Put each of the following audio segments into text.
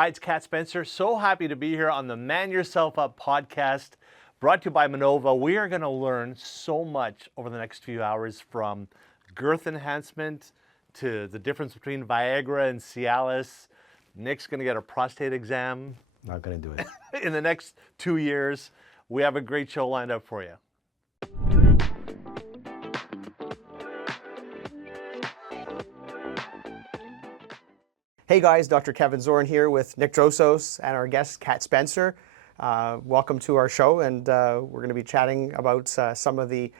Hi, it's Kat Spencer. So happy to be here on the Man Yourself Up podcast, brought to you by Manova. We are going to learn so much over the next few hours, from girth enhancement to the difference between Viagra and Cialis. Nick's going to get a prostate exam. Not going to do it. In the next 2 years. We have a great show lined up for you. Hey guys, Dr. Kevin Zorn here with Nick Drossos and our guest, Kat Spencer. Welcome to our show, and we're going to be chatting about some of the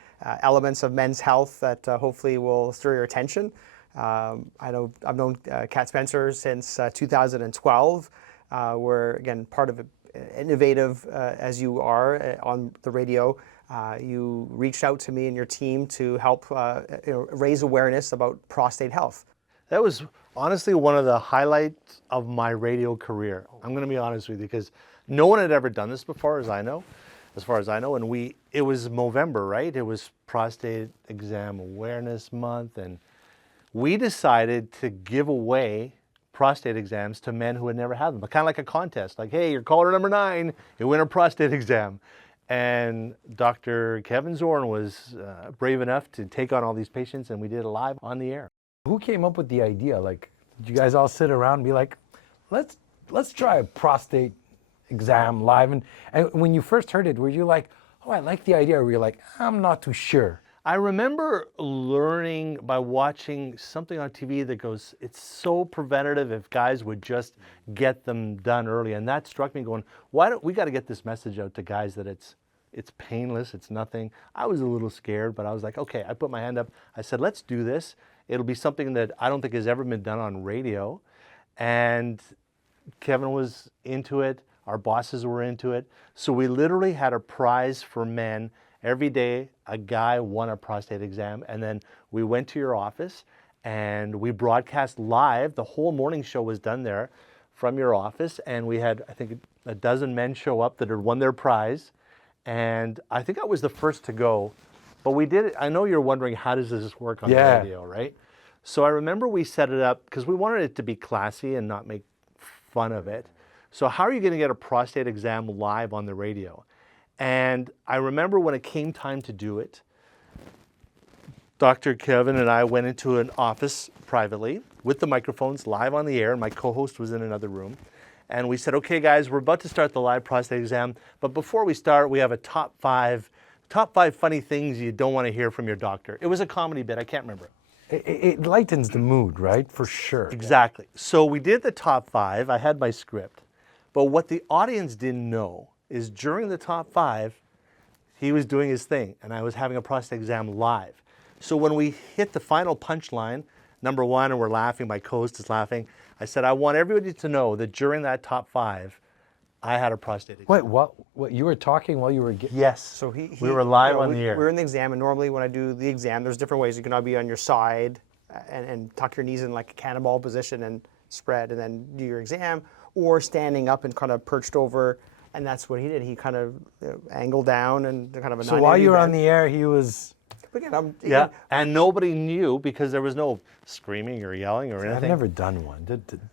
elements of men's health that hopefully will stir your attention. I've known Kat Spencer since 2012. We're, again, part of innovative as you are on the radio. You reached out to me and your team to help raise awareness about prostate health. That was honestly one of the highlights of my radio career. I'm going to be honest with you, because no one had ever done this before, as far as I know. And it was Movember, right? It was Prostate Exam Awareness Month, and we decided to give away prostate exams to men who had never had them, but kind of like a contest. Like, hey, you're caller number 9, you win a prostate exam. And Dr. Kevin Zorn was brave enough to take on all these patients, and we did it live on the air. Who came up with the idea? Like, did you guys all sit around and be like, let's try a prostate exam live? And when you first heard it, were you like, oh, I like the idea? Or were you like, I'm not too sure? I remember learning by watching something on TV that goes, it's so preventative if guys would just get them done early. And that struck me, going, why don't we got to get this message out to guys that it's painless, it's nothing. I was a little scared, but I was like, okay, I put my hand up. I said, let's do this. It'll be something that I don't think has ever been done on radio. And Kevin was into it. Our bosses were into it. So we literally had a prize for men. Every day, a guy won a prostate exam. And then we went to your office and we broadcast live. The whole morning show was done there from your office. And we had, I think, a dozen men show up that had won their prize. And I think I was the first to go. But we did it. I know you're wondering, how does this work on the radio, right? So I remember we set it up because we wanted it to be classy and not make fun of it. So how are you going to get a prostate exam live on the radio? And I remember when it came time to do it, Dr. Kevin and I went into an office privately with the microphones live on the air, and my co-host was in another room. And we said, okay, guys, we're about to start the live prostate exam. But before we start, we have a top five funny things you don't want to hear from your doctor. It was a comedy bit. I can't remember. It lightens the mood, right? For sure. Exactly. So we did the top 5. I had my script. But what the audience didn't know is during the top 5, he was doing his thing, and I was having a prostate exam live. So when we hit the final punchline, number 1, and we're laughing, my co-host is laughing, I said, I want everybody to know that during that top 5, I had a prostate exam. Wait, what? You were talking while you were getting... Yes. So we were live on the air. We're in the exam, and normally when I do the exam, there's different ways. You can be on your side and tuck your knees in like a cannonball position and spread and then do your exam, or standing up and kind of perched over, and that's what he did. He kind of angled down and kind of a... So while you were on the air, he was... Again, and nobody knew because there was no screaming or yelling or anything. I've never done one.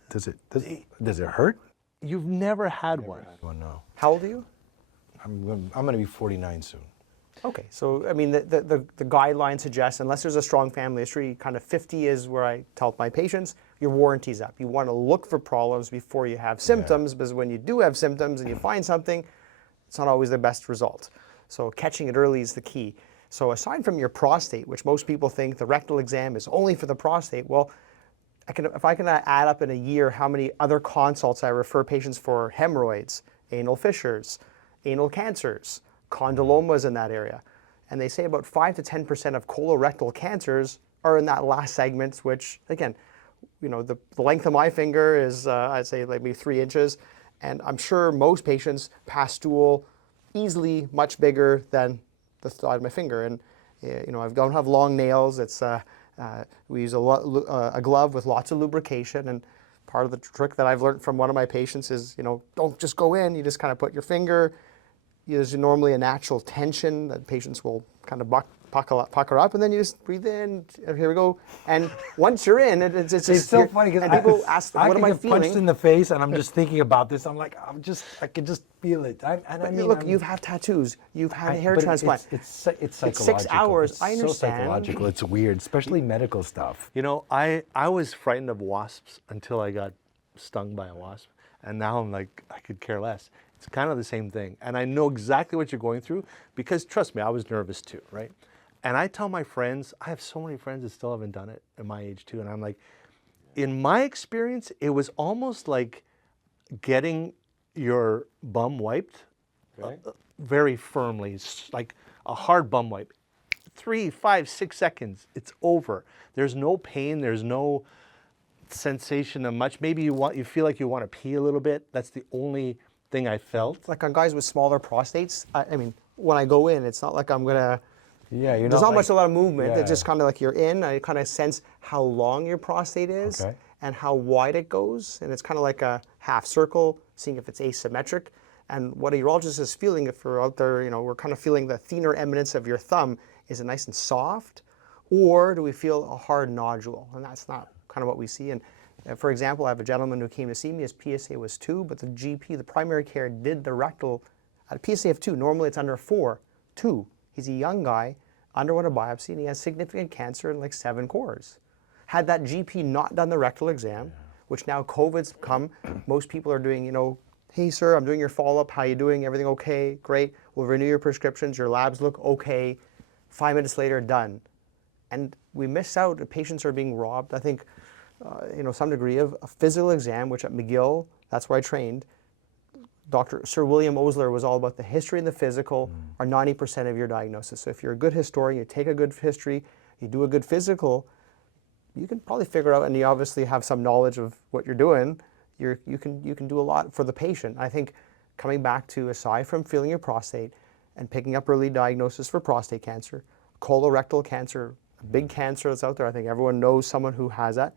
Does it hurt? You've never had one. Oh, no. How old are you? I'm going to be 49 soon. Okay, so I mean, the guidelines suggest, unless there's a strong family history, kind of 50 is where I tell my patients, your warranty's up. You want to look for problems before you have symptoms, because when you do have symptoms and you find something, it's not always the best result. So catching it early is the key. So aside from your prostate, which most people think the rectal exam is only for the prostate, well, if I can add up in a year how many other consults I refer patients for hemorrhoids, anal fissures, anal cancers, condylomas in that area. And they say about 5 to 10% of colorectal cancers are in that last segment, which, again, the length of my finger is, I'd say, like maybe 3 inches. And I'm sure most patients pass stool easily much bigger than the side of my finger. And, I don't have long nails. It's, we use a glove with lots of lubrication. And part of the trick that I've learned from one of my patients is, don't just go in. You just kind of put your finger. There's normally a natural tension that patients will kind of pucker up, and then you just breathe in. Here we go. And once you're in, it's just It's so funny because people ask, "What am I get punched in feeling?" the face, and I'm just thinking about this. I'm like, I can just feel it. Look, you've had tattoos, you've had a hair but transplant. It's psychological. It's 6 hours. It's I so understand. psychological. It's weird, especially medical stuff. You know, I was frightened of wasps until I got stung by a wasp, and now I'm like, I could care less. It's kind of the same thing, and I know exactly what you're going through because trust me, I was nervous too, right? And I tell my friends, I have so many friends that still haven't done it at my age too, and I'm like, in my experience, it was almost like getting your bum wiped very firmly, like a hard bum wipe. 3, 5, 6 seconds, it's over. There's no pain, there's no sensation of much. Maybe you feel like you want to pee a little bit. That's the only thing I felt. Like on guys with smaller prostates, I mean, when I go in, it's not like I'm gonna. Yeah, you're There's not like, a lot of movement. yeah. It's just kind of like you're in. I kind of sense how long your prostate is Okay. and how wide it goes, and it's kind of like a half circle, seeing if it's asymmetric. And what a urologist is feeling, if we're out there, you know, we're kind of feeling the thinner eminence of your thumb. Is it nice and soft, or do we feel a hard nodule? And that's not kind of what we see. And for example, I have a gentleman who came to see me. His PSA was 2, but the GP, the primary care, did the rectal at a PSA of 2. Normally it's under 4, 2. He's a young guy, underwent a biopsy, and he has significant cancer in like 7 cores. Had that GP not done the rectal exam, which now COVID's come, most people are doing, you know, hey sir, I'm doing your follow-up, how you doing, everything okay, great, we'll renew your prescriptions, your labs look okay, 5 minutes later, done. And we miss out, patients are being robbed, I think, you know, some degree of a physical exam, which at McGill, that's where I trained, Sir William Osler was all about the history and the physical are 90% of your diagnosis. So if you're a good historian, you take a good history, you do a good physical, you can probably figure out, and you obviously have some knowledge of what you're doing, you can do a lot for the patient. I think coming back to, aside from feeling your prostate and picking up early diagnosis for prostate cancer, colorectal cancer, a big cancer that's out there, I think everyone knows someone who has that.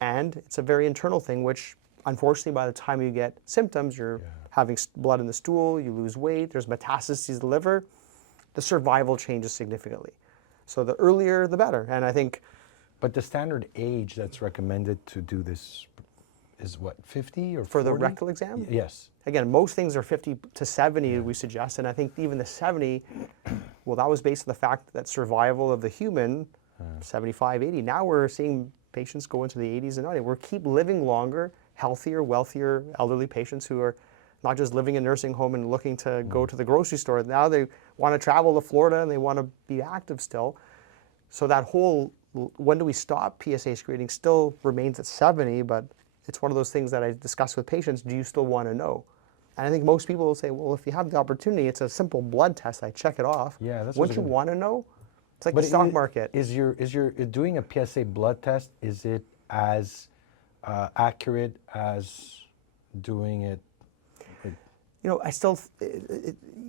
And it's a very internal thing, which unfortunately by the time you get symptoms, you're having blood in the stool, you lose weight, there's metastases to the liver, the survival changes significantly. So the earlier, the better. And I think... But the standard age that's recommended to do this is what, 50 or 40? For the rectal exam? Yes. Again, most things are 50 to 70, we suggest, and I think even the 70, well, that was based on the fact that survival of the human, 75, 80. Now we're seeing patients go into the 80s and 90s. We're keep living longer, healthier, wealthier, elderly patients who are not just living in a nursing home and looking to go to the grocery store. Now they want to travel to Florida and they want to be active still. So that whole, when do we stop PSA screening still remains at 70, but it's one of those things that I discuss with patients. Do you still want to know? And I think most people will say, well, if you have the opportunity, it's a simple blood test. I check it off. Yeah, that's Wouldn't you want to know? It's like the stock market. Is your doing a PSA blood test? Is it as accurate as doing it? You know, I still,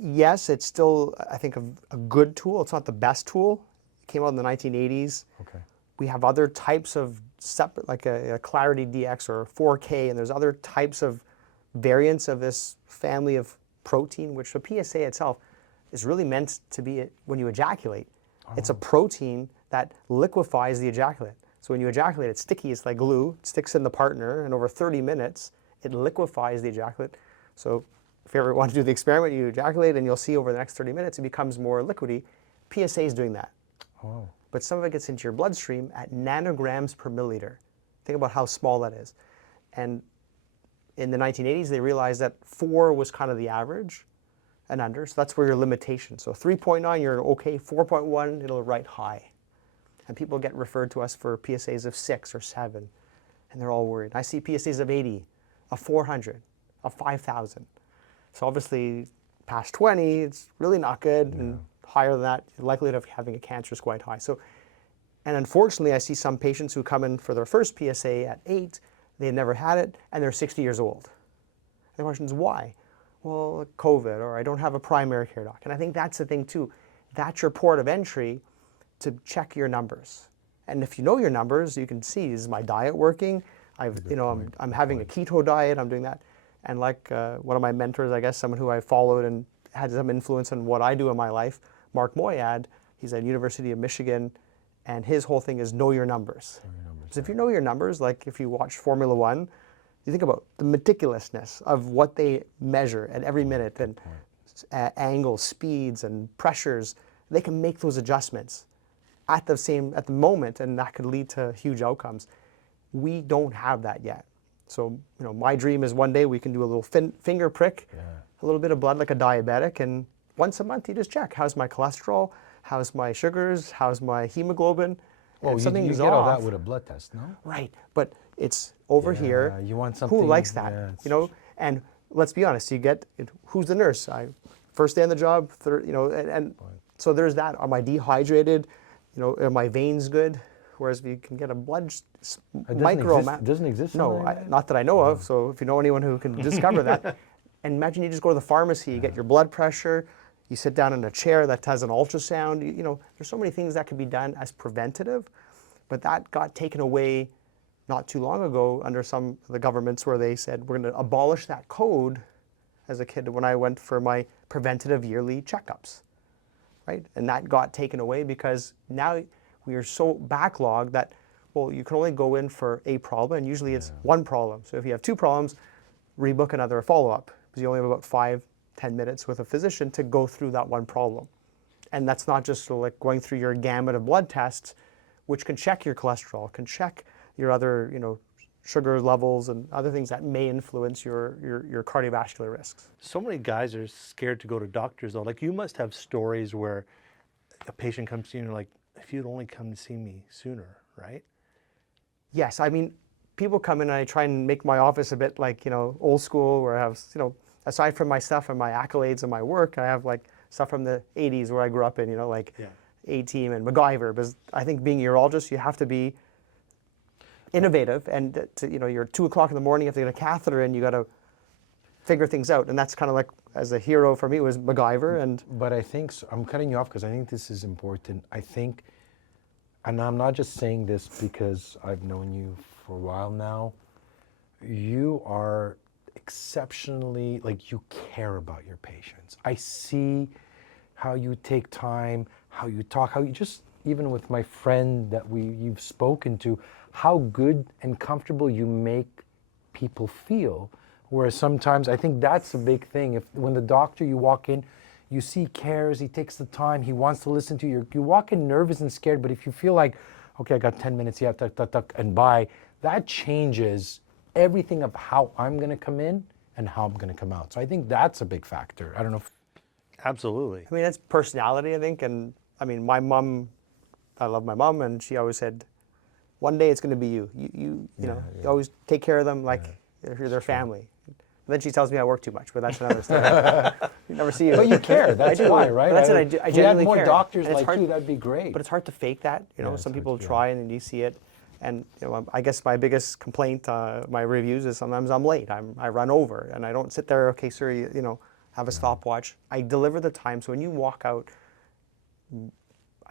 yes, it's still, I think, a good tool. It's not the best tool. It came out in the 1980s. Okay. We have other types of separate, like a Clarity DX or 4K, and there's other types of variants of this family of protein, which the PSA itself is really meant to be when you ejaculate. Oh. It's a protein that liquefies the ejaculate. So when you ejaculate, it's sticky, it's like glue, it sticks in the partner, and over 30 minutes, it liquefies the ejaculate. So if you ever want to do the experiment, you ejaculate, and you'll see over the next 30 minutes, it becomes more liquidy. PSA is doing that. Oh. But some of it gets into your bloodstream at nanograms per milliliter. Think about how small that is. And in the 1980s, they realized that 4 was kind of the average and under, so that's where your limitation. So 3.9, you're okay, 4.1, it'll write high. And people get referred to us for PSAs of 6 or 7, and they're all worried. I see PSAs of 80, of 400, of 5,000. So obviously, past 20, it's really not good, and higher than that, the likelihood of having a cancer is quite high. So, and unfortunately, I see some patients who come in for their first PSA at 8, they've never had it, and they're 60 years old. And the question is, why? Well, COVID, or I don't have a primary care doc. And I think that's the thing too. That's your port of entry to check your numbers. And if you know your numbers, you can see, is my diet working? I'm having a keto diet, I'm doing that. And like one of my mentors, I guess, someone who I followed and had some influence on what I do in my life, Mark Moyad, He's at University of Michigan, and his whole thing is know your numbers. Because if you know your numbers, like if you watch Formula One, you think about the meticulousness of what they measure at every minute, and angles, speeds, and pressures. They can make those adjustments at the moment, and that could lead to huge outcomes. We don't have that yet. So, my dream is one day we can do a little finger prick, a little bit of blood like a diabetic, and once a month you just check, how's my cholesterol, how's my sugars, how's my hemoglobin. Oh, you get all that with a blood test, no? Right, but it's over here. You want something. Who likes that? And let's be honest, who's the nurse? First day on the job, third, and so there's that. Am I dehydrated? Are my veins good? Whereas if you can get a blood micro amount. Doesn't exist. No, not that I know of. So if you know anyone who can discover that, and imagine you just go to the pharmacy, you get your blood pressure, you sit down in a chair that has an ultrasound. There's so many things that can be done as preventative, but that got taken away not too long ago under some of the governments where they said we're going to abolish that code as a kid when I went for my preventative yearly checkups, right? And that got taken away because now we are so backlogged that, you can only go in for a problem, and usually it's one problem. So if you have two problems, rebook another follow-up, because you only have about 5-10 minutes with a physician to go through that one problem. And that's not just like going through your gamut of blood tests, which can check your cholesterol, can check your other, sugar levels and other things that may influence your cardiovascular risks. So many guys are scared to go to doctors though. Like you must have stories where a patient comes to you and you're like, if you'd only come to see me sooner, right? Yes, I mean, people come in and I try and make my office a bit like, old school, where I have, aside from my stuff and my accolades and my work, I have like stuff from the 80s where I grew up in, A-Team and MacGyver. Because I think being a urologist, you have to be innovative, and you're 2 o'clock in the morning, you have to get a catheter in, you got to figure things out. And that's kind of like, as a hero for me, was MacGyver. But I think, I'm cutting you off because I think this is important. I think, and I'm not just saying this because I've known you for a while now, you are exceptionally, you care about your patients. I see how you take time, how you talk, how you just, even with my friend that you've spoken to, how good and comfortable you make people feel. Whereas sometimes, I think that's a big thing. When the doctor, you walk in, you see he cares, he takes the time, he wants to listen to you. You walk in nervous and scared, but if you feel like, okay, I got 10 minutes, yeah, tuck, tuck, tuck, and bye, that changes everything of how I'm gonna come in and how I'm gonna come out. So I think that's a big factor. I don't know if... Absolutely. I mean, that's personality, I think. And I mean, my mom, I love my mom, and she always said, one day it's gonna be you. You always take care of them like you're their family. And then she tells me I work too much, but that's another story. You never see it. But you care, that's why, right? But that's it, I genuinely if we had more care. doctors And it's like hard, you, that'd be great. But it's hard to fake that. Some people hard, try and then you see it. And I guess my biggest complaint, my reviews, is sometimes I'm late. I run over, and I don't sit there, okay, sir, have a stopwatch. I deliver the time. So when you walk out,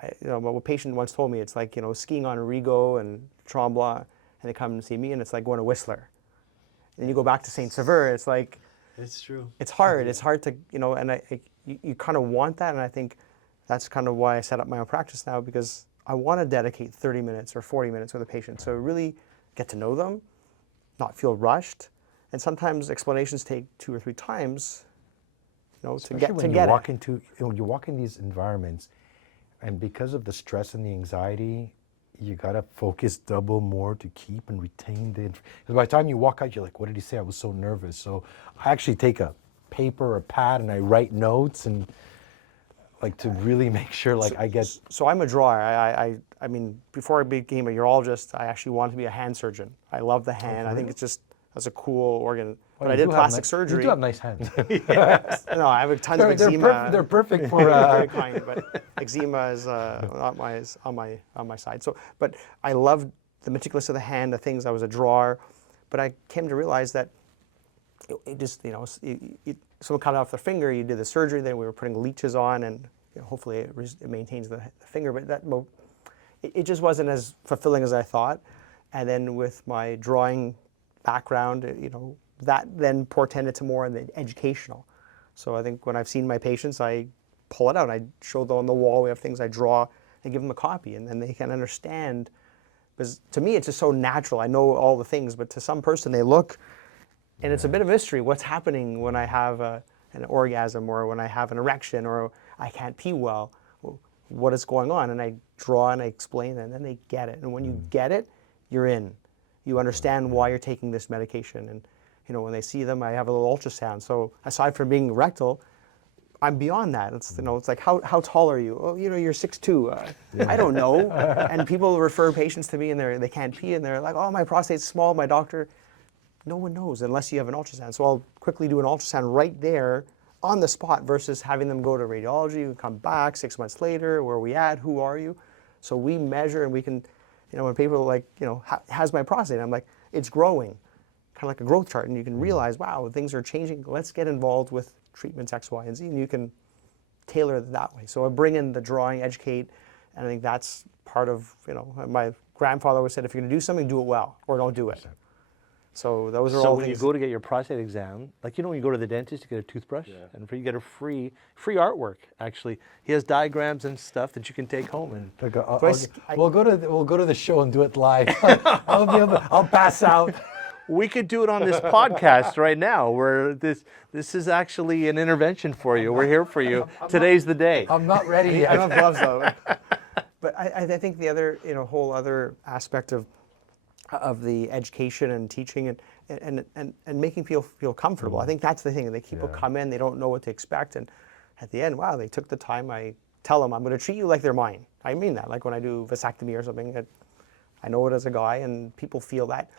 a patient once told me, it's like, skiing on Rigaud and Tremblant, and they come and see me, and it's like going to Whistler. And you go back to St. Sever, it's like, It's true. it's hard. It's hard to, and you kind of want that. And I think that's kind of why I set up my own practice now, because I want to dedicate 30 minutes or 40 minutes with a patient. So really get to know them, not feel rushed. And sometimes explanations take 2 or 3 times, to get it. When you walk in these environments, and because of the stress and the anxiety, you gotta focus double more to keep and retain the. Because by the time you walk out, you're like, "What did he say? I was so nervous." So I actually take a paper or pad and I write notes and to really make sure I get. So I'm a drawer. I mean, before I became a urologist, I actually wanted to be a hand surgeon. I love the hand. I think that's a cool organ. But I did plastic surgery. You do have nice hands. Yes. No, I have tons of eczema. They're perfect for. Very kind, but eczema is not on my side. So, but I loved the meticulous of the hand, the things. I was a drawer, but I came to realize that it just someone cut off their finger. You did the surgery, then we were putting leeches on, and hopefully it maintains the finger. But it just wasn't as fulfilling as I thought. And then with my drawing background, that then portended to more in the educational. So I think when I've seen my patients, I pull it out. I show them on the wall. We have things I draw. I give them a copy, and then they can understand. Because to me, it's just so natural. I know all the things, but to some person, they look, and it's a bit of mystery. What's happening when I have an orgasm, or when I have an erection, or I can't pee well? What is going on? And I draw and I explain, and then they get it. And when you get it, you're in. You understand why you're taking this medication. And when they see them, I have a little ultrasound. So aside from being rectal, I'm beyond that. It's it's like how tall are you? Oh, you're 6'2". I don't know. And people refer patients to me, and they can't pee, and they're like, oh, my prostate's small. My doctor. No one knows unless you have an ultrasound. So I'll quickly do an ultrasound right there on the spot versus having them go to radiology and come back 6 months later. Where are we at? Who are you? So we measure, and we can, when people are like, how's my prostate? I'm like, it's growing, kind of like a growth chart, and you can realize, wow, things are changing. Let's get involved with treatments X, Y, and Z, and you can tailor it that way. So I bring in the drawing, educate, and I think that's part of, my grandfather always said, if you're going to do something, do it well, or don't do it. So those are all So when things. you go to get your prostate exam, like when you go to the dentist, you get a toothbrush, and you get a free artwork. Actually, he has diagrams and stuff that you can take home. And We'll go to the show and do it live. I'll pass out. we could do it on this podcast right now, where this is actually an intervention for you. We're here for you. Today's the day. I'm not ready yet. I don't have gloves though. But I think the other, whole other aspect of the education and teaching and making people feel comfortable. I think that's the thing. And people come in, they don't know what to expect, and at the end, wow, they took the time. I tell them, I'm going to treat you like they're mine. I mean that. Like when I do vasectomy or something, I know it as a guy, and people feel that.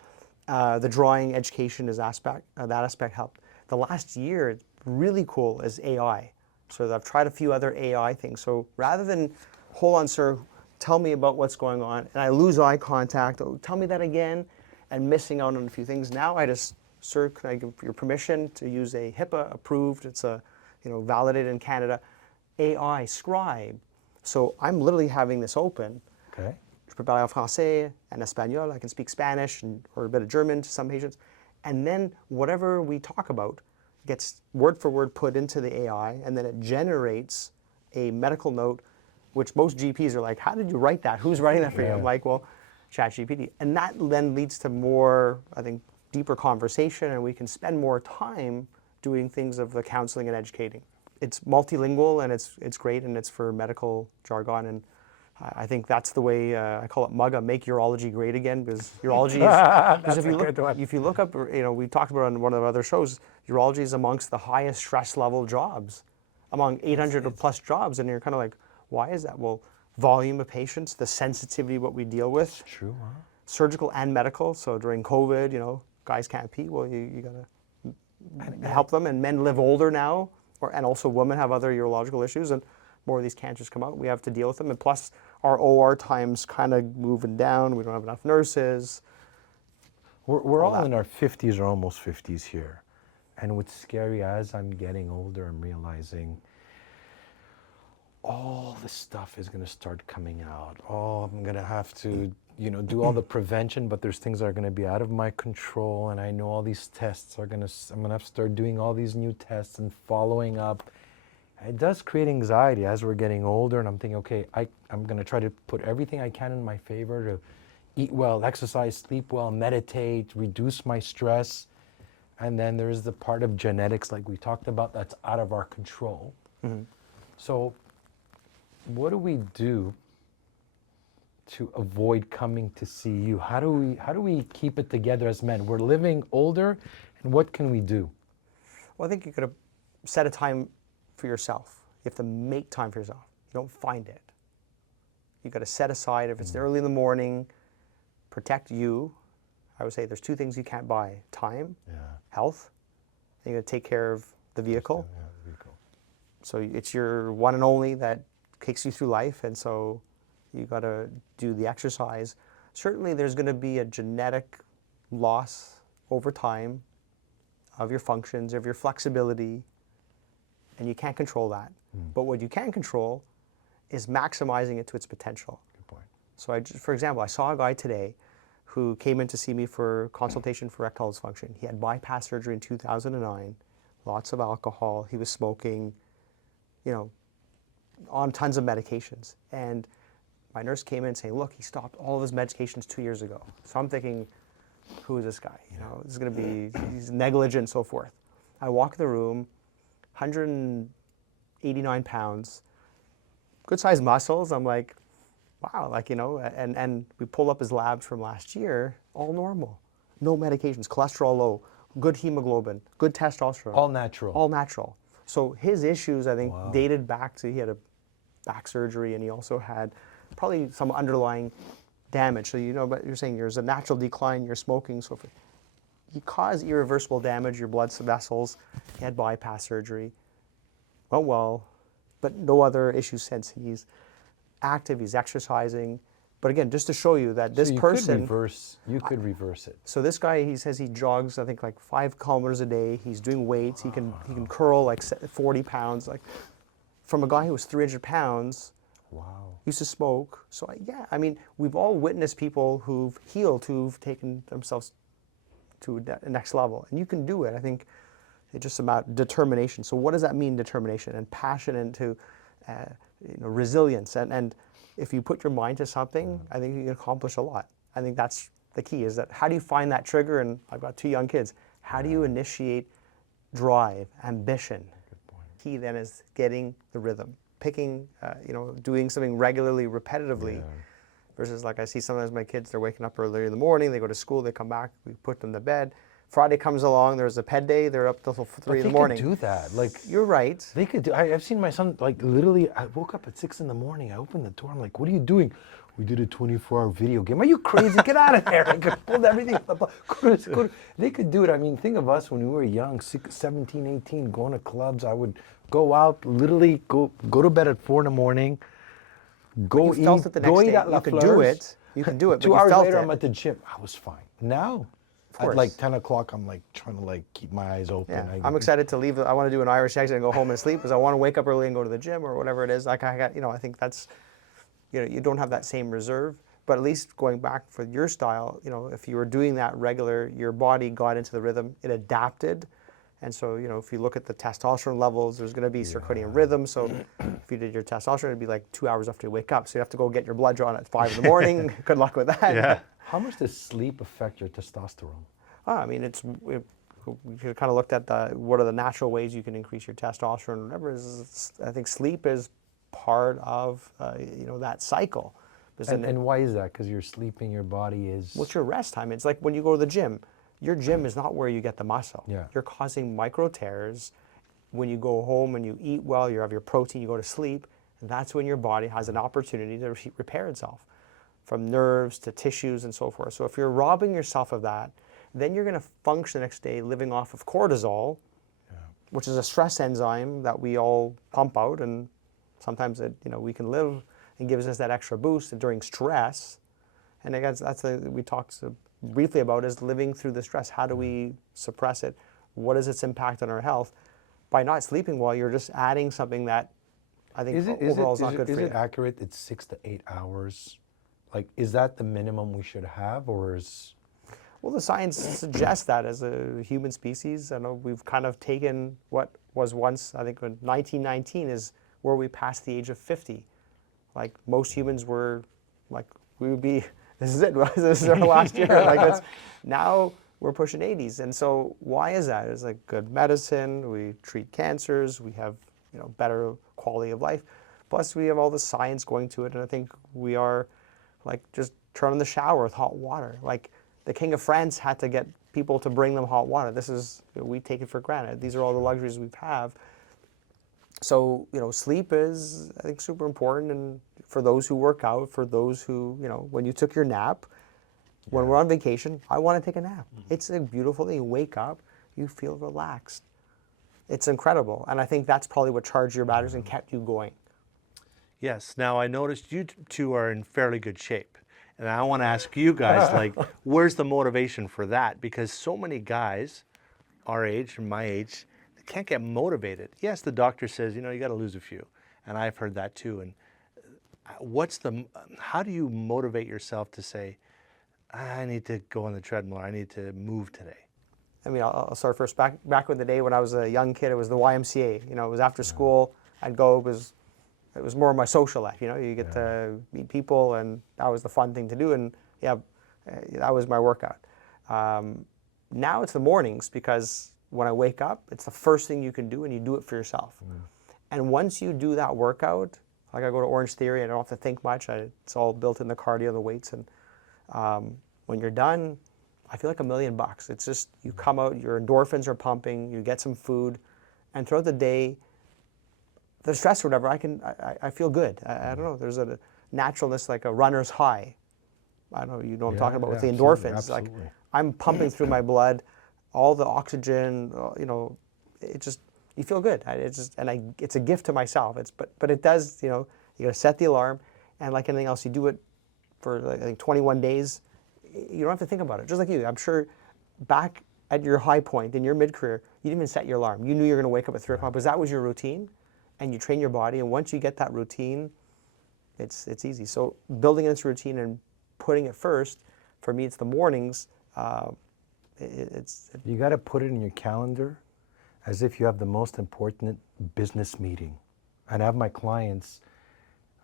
The drawing education that aspect helped. The last year, it's really cool, is AI. So I've tried a few other AI things. So rather than, hold on, sir, tell me about what's going on, and I lose eye contact, tell me that again, and missing out on a few things. Now I just, sir, can I give your permission to use a HIPAA approved, it's validated in Canada, AI scribe. So I'm literally having this open. Okay. Je peux parler en français and espagnol. I can speak Spanish or a bit of German to some patients. And then whatever we talk about gets word for word put into the AI, and then it generates a medical note, which most GPs are like, how did you write that? Who's writing that for you? I'm like, well, ChatGPT. And that then leads to more, I think, deeper conversation, and we can spend more time doing things of the counseling and educating. It's multilingual, and it's great, and it's for medical jargon, and I think that's the way, I call it MUGA, make urology great again, because urology is, because if you look up, we talked about it on one of the other shows, urology is amongst the highest stress level jobs, among 800 plus jobs, and you're kind of like, why is that? Well, volume of patients, the sensitivity of what we deal with. That's true, huh? Surgical and medical. So during COVID, guys can't pee. Well, you gotta help them. And men live older now, and also women have other urological issues, and more of these cancers come out. We have to deal with them. And plus, our OR time's kind of moving down. We don't have enough nurses. We're all in our 50s or almost 50s here. And what's scary, as I'm getting older, I'm realizing all the stuff is going to start coming out. Oh, I'm going to have to, do all the prevention, but there's things that are going to be out of my control, and I know all these tests I'm going to have to start doing all these new tests and following up. It does create anxiety as we're getting older, and I'm thinking, okay, I'm going to try to put everything I can in my favor to eat well, exercise, sleep well, meditate, reduce my stress. And then there's the part of genetics, like we talked about, that's out of our control. Mm-hmm. So what do we do to avoid coming to see you? How do we keep it together as men? We're living older, and what can we do? Well, I think you could set a time for yourself. You have to make time for yourself. You don't find it. You got to set aside, if it's early in the morning, protect you. I would say there's two things you can't buy: time, health, and you got to take care of the vehicle. The vehicle. So it's your one and only that takes you through life, and so you got to do the exercise. Certainly there's going to be a genetic loss over time of your functions, of your flexibility, and you can't control that. But what you can control is maximizing it to its potential. Good point. So for example, I saw a guy today who came in to see me for consultation for erectile dysfunction. He had bypass surgery in 2009, lots of alcohol, he was smoking, on tons of medications. And my nurse came in saying, look, he stopped all of his medications 2 years ago. So I'm thinking, who is this guy? You know, this is going to be, he's negligent and so forth. I walk in the room, 189 pounds, good sized muscles. I'm like, wow, like, you know, and we pull up his labs from last year, all normal. No medications, cholesterol low, good hemoglobin, good testosterone. All natural. All natural. So his issues, I think, dated back to, he had a back surgery and he also had probably some underlying damage. So, you know, but you're saying there's a natural decline, you're smoking, so forth. You cause irreversible damage, your blood vessels. He had bypass surgery. Well, but no other issues since. He's active, he's exercising. But again, just to show you that this So you person, you could reverse it. so this guy, he says he jogs, I think, like 5 kilometers a day. He's doing weights. He can curl like 40 pounds. Like from a guy who was 300 pounds, used to smoke. So yeah, I mean, we've all witnessed people who've healed, who've taken themselves to a next level, and you can do it. I think it's just about determination. So what does that mean, determination and passion, and to you know, resilience, and if you put your mind to something, I think you can accomplish a lot. I think that's the key, is that how do you find that trigger? And I've got 2 young kids. How do you initiate drive, ambition? Key then is getting the rhythm, picking, you know, doing something regularly, repetitively, versus like I see sometimes my kids, they're waking up early in the morning, they go to school, they come back, we put them to bed. Friday comes along, there's a ped day, they're up till 3 in the morning. They could do that. Like, you're right. they could do. I've seen my son, like, literally, I woke up at 6 in the morning. I opened the door. I'm like, what are you doing? We did a 24-hour video game. Are you crazy? Get out of there. I pulled everything up. They could do it. I mean, think of us when we were young, 17, 18, going to clubs. I would go out, literally go to bed at 4 in the morning, go You eat, felt it the next go day. eat at La You could do Fleur's. it. You can do it, but 2 you hours felt later, it. I'm at the gym. I was fine. Now, at course. like 10 o'clock, I'm like trying to like keep my eyes open. Yeah, I'm excited to leave. I want to do an Irish exit and go home and sleep because I want to wake up early and go to the gym or whatever it is. Like I got, you know, I think that's, you know, you don't have that same reserve, but at least going back for your style, you know, if you were doing that regular, your body got into the rhythm, it adapted. And so, you know, if you look at the testosterone levels, there's going to be circadian rhythm. So if you did your testosterone, it'd be like 2 hours after you wake up. So you have to go get your blood drawn at 5 in the morning. Good luck with that. Yeah. How much does sleep affect your testosterone? I mean, we kind of looked at what are the natural ways you can increase your testosterone. Whatever I think sleep is part of you know, that cycle. And why is that? Because you're sleeping, your body is. What's your rest time? It's like when you go to the gym. Your gym is not where you get the muscle. Yeah. You're causing micro tears. When you go home and you eat well, you have your protein, you go to sleep, and that's when your body has an opportunity to repair itself, from nerves to tissues and so forth. So if you're robbing yourself of that, then you're going to function the next day living off of cortisol, which is a stress enzyme that we all pump out, and sometimes it, you know, we can live and gives us that extra boost during stress. And I guess that's we talked briefly about, is living through the stress. How do we suppress it? What is its impact on our health? By not sleeping well, you're just adding something that I think overall is not good for you. Is it accurate? It's 6 to 8 hours. Like, is that the minimum we should have, or is? Well, the science suggests that as a human species. I know we've kind of taken what was once, I think, in 1919 is where we passed the age of 50. Like most humans were, like we would be. This is it. This is our last year. Like now we're pushing 80s, and so why is that? It's like good medicine. We treat cancers. We have, you know, better quality of life. Plus, we have all the science going to it, and I think we are, like, just turn on the shower with hot water. Like the King of France had to get people to bring them hot water. This is, we take it for granted. These are all the luxuries we have. So, you know, sleep is, I think, super important, and for those who work out, for those who, you know, when you took your nap, when we're on vacation, I want to take a nap. It's a beautiful thing. You wake up, you feel relaxed. It's incredible, and I think that's probably what charged your batteries and kept you going. Yes. Now I noticed you two are in fairly good shape, and I want to ask you guys, like, where's the motivation for that? Because so many guys, our age and my age, they can't get motivated. Yes, the doctor says, you know, you got to lose a few, and I've heard that too. And how do you motivate yourself to say, I need to go on the treadmill, I need to move today? I mean, I'll start first. Back in the day when I was a young kid, it was the YMCA. You know, it was after school. I'd go because it was more my social life. You know, you get to meet people, and that was the fun thing to do. And yeah, that was my workout. Now it's the mornings, because when I wake up, it's the first thing you can do, and you do it for yourself. And once you do that workout, like I go to Orange Theory, and I don't have to think much. It's all built in the cardio, the weights, and when you're done, I feel like $1,000,000. It's just, you come out, your endorphins are pumping, you get some food, and throughout the day, the stress or whatever, I feel good. I don't know, there's a naturalness, like a runner's high. I don't know, you know what I'm talking about with the endorphins. Absolutely. Like, I'm pumping through my blood, all the oxygen, you know, it just, you feel good. It's a gift to myself. But it does, you know, you gotta set the alarm, and like anything else, you do it for, like, I think 21 days. You don't have to think about it. Just like you, I'm sure back at your high point in your mid-career, you didn't even set your alarm. You knew you were gonna wake up at 3 o'clock, because that was your routine, and you train your body, and once you get that routine, it's easy. So building this routine and putting it first, for me, it's the mornings. You got to put it in your calendar as if you have the most important business meeting. And I have my clients,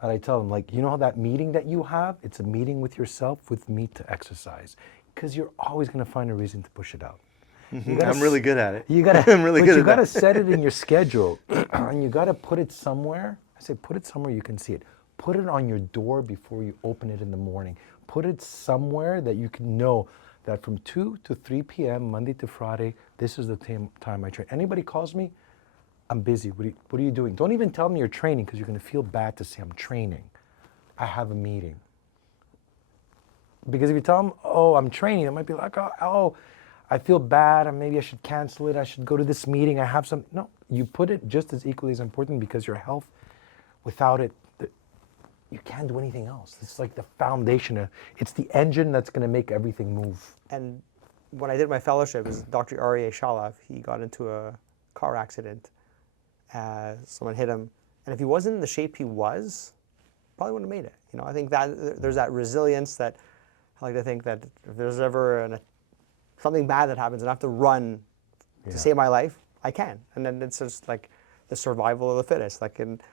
and I tell them, like, you know how that meeting that you have, it's a meeting with yourself, with me to exercise, because you're always going to find a reason to push it out. I'm really good at it. You gotta, I'm really good you at gotta that. set it in your schedule, and you gotta put it somewhere. I say, put it somewhere you can see it. Put it on your door before you open it in the morning. Put it somewhere that you can know that from 2 to 3 p.m. Monday to Friday, this is the time I train. Anybody calls me, I'm busy. What are you doing? Don't even tell me you're training, because you're gonna feel bad to say I'm training. I have a meeting. Because if you tell them, oh, I'm training, it might be like, oh, I feel bad, and maybe I should cancel it, I should go to this meeting, I have some. No, you put it just as equally as important, because your health, without it, you can't do anything else. It's like the foundation. It's the engine that's going to make everything move. And when I did my fellowship, is Dr. Aryeh Shalov. He got into a car accident. Someone hit him, and if he wasn't in the shape he was, probably wouldn't have made it. You know, I think that there's that resilience that I like to think that if there's ever something bad that happens and I have to run to save my life, I can. And then it's just like the survival of the fittest. Like, and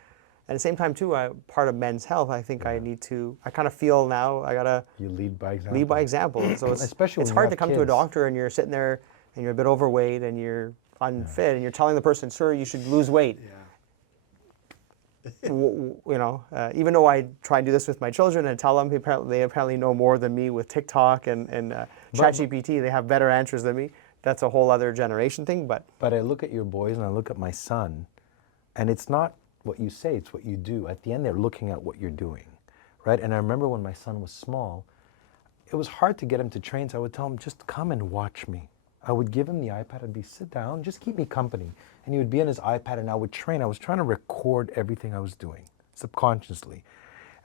at the same time too, part of men's health, I think I kind of feel now I gotta You lead by example. lead by example. So Especially it's when you hard have to come to a kids. doctor and you're sitting there and you're a bit overweight and you're unfit and you're telling the person, sir, you should lose weight. You know, even though I try and do this with my children and tell them, they apparently know more than me with TikTok and ChatGPT. They have better answers than me. That's a whole other generation thing. But I look at your boys and I look at my son, and it's not what you say, it's what you do. At the end, they're looking at what you're doing, right? And I remember when my son was small, it was hard to get him to train, so I would tell him, just come and watch me. I would give him the iPad, I'd be, sit down, just keep me company. And he would be on his iPad and I would train. I was trying to record everything I was doing, subconsciously.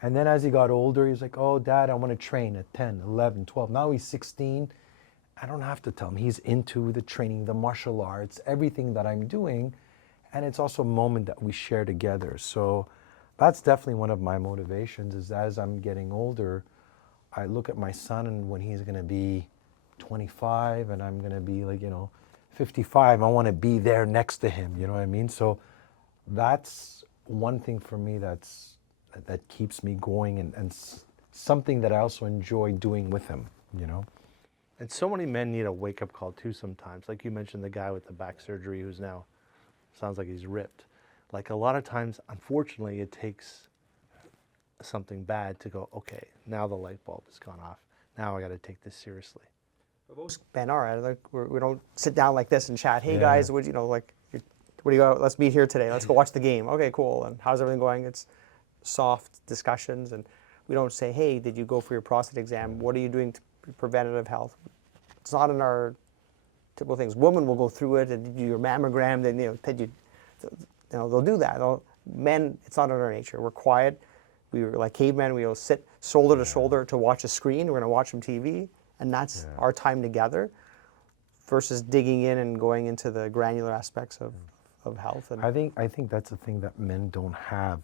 And then as he got older, he was like, oh, Dad, I want to train at 10, 11, 12. Now he's 16. I don't have to tell him. He's into the training, the martial arts, everything that I'm doing. And it's also a moment that we share together. So that's definitely one of my motivations, is as I'm getting older, I look at my son, and when he's going to be 25 and I'm going to be 55, I want to be there next to him, you know what I mean? So that's one thing for me that keeps me going, and something that I also enjoy doing with him, you know? And so many men need a wake-up call too sometimes. Like you mentioned, the guy with the back surgery who's now, sounds like he's ripped. Like a lot of times, unfortunately, it takes something bad to go, okay, now the light bulb has gone off. Now I got to take this seriously. most men are. Like we don't sit down like this and chat. Hey guys, what do you got? Let's meet here today. Let's go watch the game. Okay, cool. And how's everything going? It's soft discussions, and we don't say, hey, did you go for your prostate exam? What are you doing to preventative health? It's not in our typical things. Women will go through it and do your mammogram. Then they'll do that. Men, it's not in our nature. We're quiet. We were like cavemen. We will sit shoulder to shoulder to watch a screen. We're going to watch some TV, and that's our time together, versus digging in and going into the granular aspects of health. And I think that's the thing that men don't have.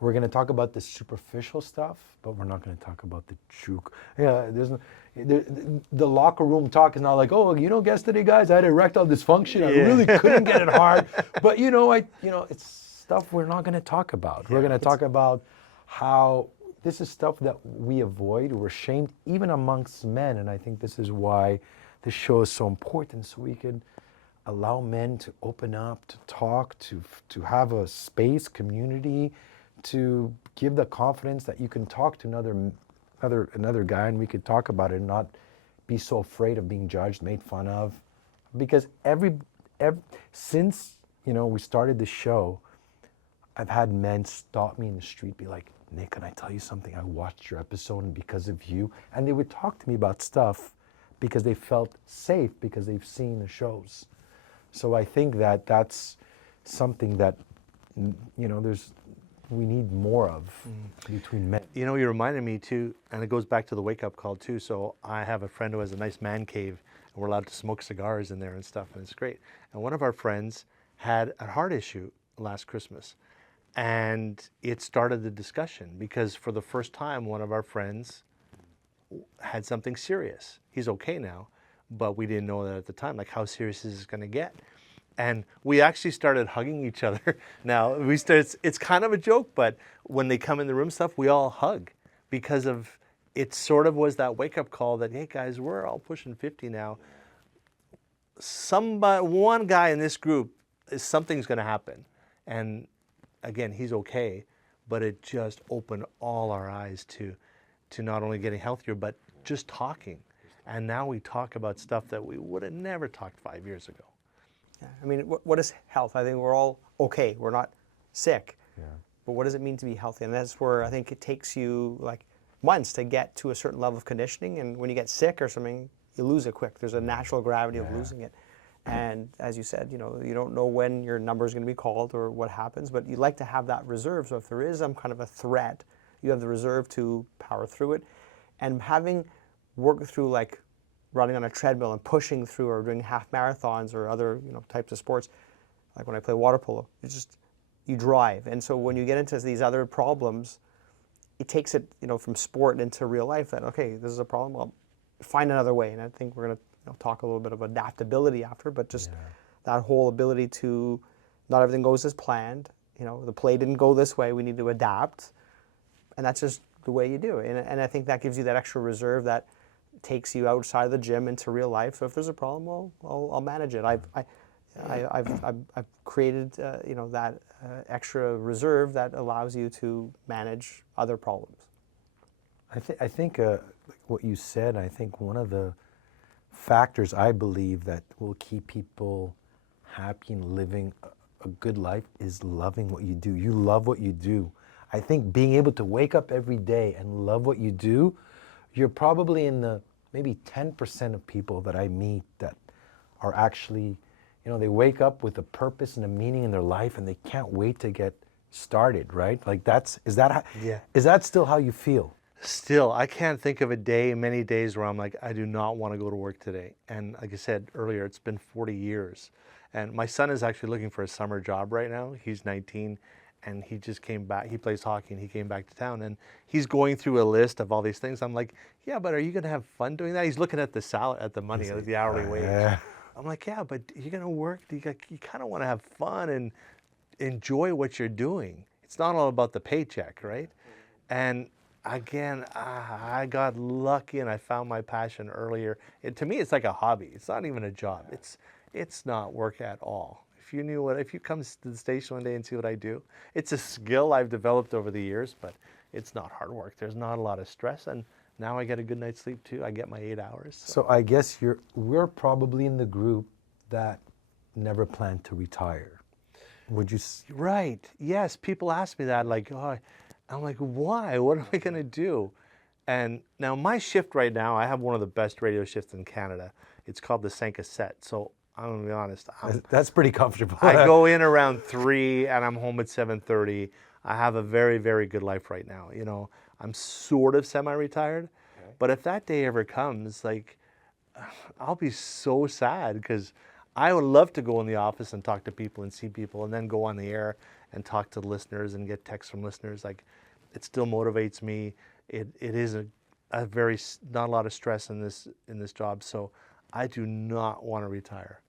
We're going to talk about the superficial stuff, but we're not going to talk about the true. The locker room talk is not like, oh, yesterday, guys, I had erectile dysfunction. I really couldn't get it hard, but it's stuff we're not going to talk about. We're going to talk about how this is stuff that we avoid, we're ashamed, even amongst men. And I think this is why this show is so important, so we can allow men to open up, to talk, to have a space, community, to give the confidence that you can talk to another guy and we could talk about it and not be so afraid of being judged, made fun of. Because since we started the show, I've had men stop me in the street, be like, Nick, can I tell you something? I watched your episode and because of you. And they would talk to me about stuff because they felt safe because they've seen the shows. So I think that that's something that, we need more of between men. You reminded me too, and it goes back to the wake-up call too. So I have a friend who has a nice man cave, and we're allowed to smoke cigars in there and stuff, and it's great. And one of our friends had a heart issue last Christmas, and it started the discussion because for the first time, one of our friends had something serious. He's okay now, but we didn't know that at the time, like how serious is this going to get? And we actually started hugging each other. Now, it's kind of a joke, but when they come in the room stuff, we all hug because of, it sort of was that wake-up call that, hey guys, we're all pushing 50 now. One guy in this group, something's going to happen. And again, he's okay, but it just opened all our eyes to not only getting healthier, but just talking. And now we talk about stuff that we would have never talked 5 years ago. Yeah. I mean, what is health? I think we're all okay. We're not sick. Yeah. But what does it mean to be healthy? And that's where I think it takes you like months to get to a certain level of conditioning. And when you get sick or something, you lose it quick. There's a natural gravity of losing it. And as you said, you don't know when your number is going to be called or what happens, but you like to have that reserve. So if there is some kind of a threat, you have the reserve to power through it. And having worked through like running on a treadmill and pushing through or doing half marathons or other types of sports, like when I play water polo, you drive. And so when you get into these other problems, it takes it from sport into real life that, okay, this is a problem, well, find another way. And I think we're going to talk a little bit of adaptability after, but just that whole ability to, not everything goes as planned. The play didn't go this way, we need to adapt. And that's just the way you do it. And I think that gives you that extra reserve that takes you outside of the gym into real life. So if there's a problem, well, I'll manage it. I've created that extra reserve that allows you to manage other problems. I think what you said, I think one of the factors I believe that will keep people happy and living a good life is loving what you do. You love what you do. I think being able to wake up every day and love what you do, you're probably in the maybe 10% of people that I meet that are actually, they wake up with a purpose and a meaning in their life and they can't wait to get started, right? Like is that still how you feel? Still, I can't think of many days where I'm like, I do not want to go to work today. And like I said earlier, it's been 40 years. And my son is actually looking for a summer job right now. He's 19 and he just came back. He plays hockey and he came back to town and he's going through a list of all these things. I'm like, yeah, but are you going to have fun doing that? He's looking at the money, like, the hourly wage. Yeah. I'm like, yeah, but you're going to work. You kind of want to have fun and enjoy what you're doing. It's not all about the paycheck, right? And again, I got lucky and I found my passion earlier. To me, it's like a hobby. It's not even a job. It's not work at all. If you come to the station one day and see what I do, it's a skill I've developed over the years, but it's not hard work. There's not a lot of stress, and now I get a good night's sleep too. I get my 8 hours. So I guess we're probably in the group that never planned to retire. Would you? Right. Yes. People ask me that, like, oh, I'm like, why? What am I going to do? And now my shift right now, I have one of the best radio shifts in Canada. It's called the Sanka Set. So I'm going to be honest. That's pretty comfortable. I go in around 3 and I'm home at 7:30. I have a very, very good life right now. I'm sort of semi-retired. Okay. But if that day ever comes, like, I'll be so sad because I would love to go in the office and talk to people and see people and then go on the air and talk to the listeners and get texts from listeners. Like, it still motivates me. It is a very, not a lot of stress in this job. So I do not want to retire.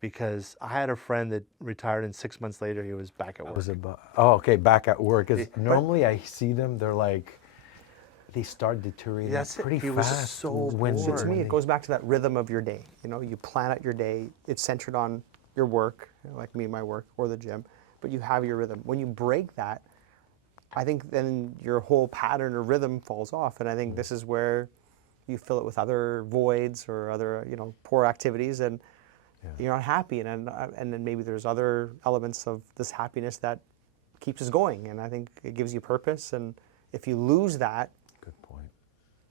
because I had a friend that retired and 6 months later he was back at work. Okay, back at work. 'Cause normally I see them, they're like, they start deteriorating That's it. pretty He was fast. so when So to bored. me, it goes back to that rhythm of your day. You know, you plan out your day. It's centered on your work, like me, my work, or the gym. But you have your rhythm. When you break that, I think then your whole pattern or rhythm falls off. And I think this is where you fill it with other voids or other, poor activities, and you're not happy. And then maybe there's other elements of this happiness that keeps us going. And I think it gives you purpose. And if you lose that, Good point.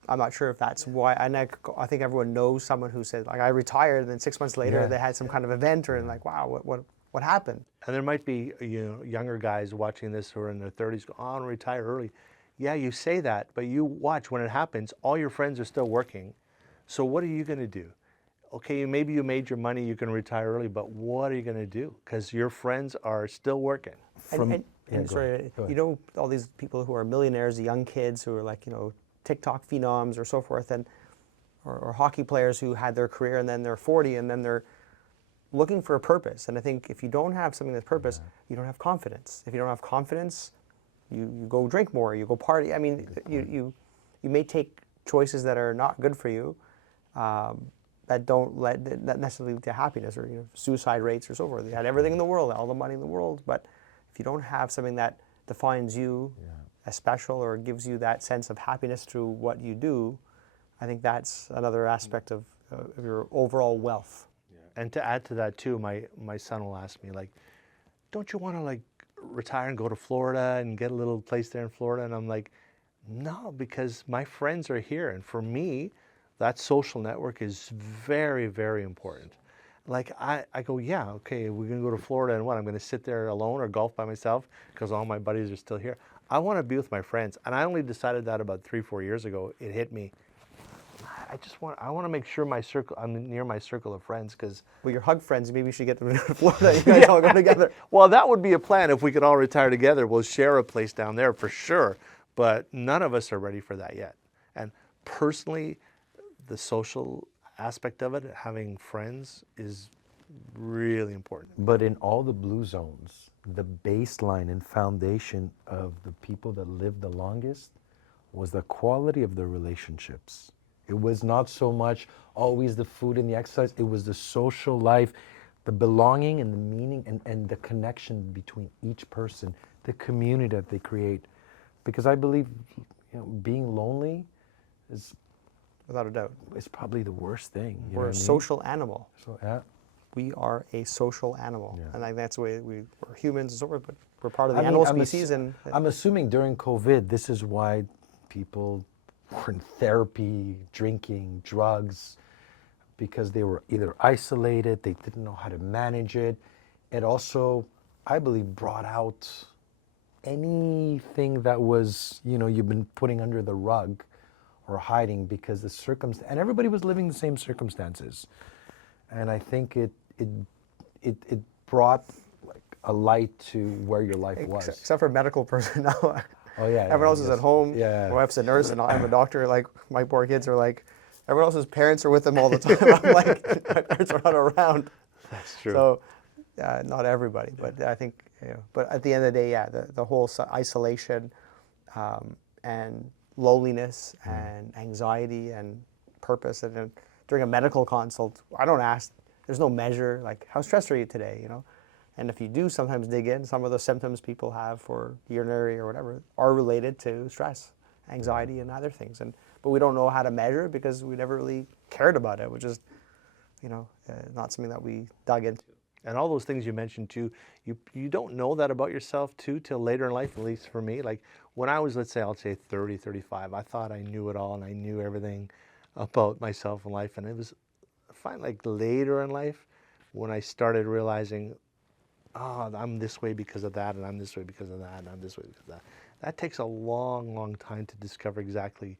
I'm not sure if that's why. And I think everyone knows someone who said, like, I retired, and then 6 months later they had some kind of event, or like, wow, what happened? And there might be younger guys watching this who are in their 30s go, oh, I want to retire early. Yeah, you say that, but you watch when it happens, all your friends are still working. So what are you going to do? Okay, maybe you made your money, you can retire early, but what are you going to do? Because your friends are still working. And Go sorry, ahead. Go ahead. you know, all these people who are millionaires, the young kids who are like, TikTok phenoms or so forth, and or hockey players who had their career and then they're 40 and then they're looking for a purpose. And I think if you don't have something that's purpose, you don't have confidence. If you don't have confidence, you go drink more, you go party. I mean, you may take choices that are not good for you, that don't that necessarily lead to happiness, or suicide rates or so forth. You had everything in the world, all the money in the world, but if you don't have something that defines you as special or gives you that sense of happiness through what you do, I think that's another aspect of your overall wealth. And to add to that too, my son will ask me, like, don't you want to like retire and go to Florida and get a little place there in Florida? And I'm like, no, because my friends are here. And for me, that social network is very, very important. Like I go, yeah, okay, we're gonna go to Florida, and what, I'm gonna sit there alone or golf by myself because all my buddies are still here. I want to be with my friends, and I only decided that about 3-4 years ago. It hit me. I want to make sure I'm near my circle of friends, because. Well, your hug friends, maybe you should get them to Florida. You guys all go together. Well, that would be a plan if we could all retire together. We'll share a place down there for sure, but none of us are ready for that yet. And personally, the social aspect of it, having friends, is really important. But in all the blue zones, the baseline and foundation of the people that lived the longest was the quality of the relationships. It was not so much always the food and the exercise, it was the social life, the belonging and the meaning and the connection between each person, the community that they create. Because I believe being lonely is, Without a doubt. it's probably the worst thing. You know We're what a I mean? social animal. So, yeah. We are a social animal. Yeah. And I think that's the way we're humans and so forth, but we're part of the I mean, animal I'm species. I'm assuming during COVID, this is why people were in therapy, drinking, drugs, because they were either isolated, they didn't know how to manage it. It also, I believe, brought out anything that was, you've been putting under the rug or hiding, because and everybody was living the same circumstances. And I think it brought like a light to where your life was. Except for medical personnel. Oh yeah. Everyone else is at home. Yeah. My wife's a nurse and I'm a doctor. Like, my poor kids are like, everyone else's parents are with them all the time. I'm like, my parents are not around. That's true. So, not everybody, but I think, but at the end of the day, the whole isolation and loneliness and anxiety and purpose. And then during a medical consult, I don't ask, there's no measure, like, how stressed are you today, And if you do sometimes dig in, some of the symptoms people have for urinary or whatever are related to stress, anxiety, and other things. But we don't know how to measure it because we never really cared about it, which is, not something that we dug into. And all those things you mentioned too, you don't know that about yourself too till later in life, at least for me. Like when I was, I'll say 30, 35, I thought I knew it all and I knew everything about myself and life. And it was fine, like later in life when I started realizing, oh, I'm this way because of that, and I'm this way because of that, and I'm this way because of that. That takes a long, long time to discover exactly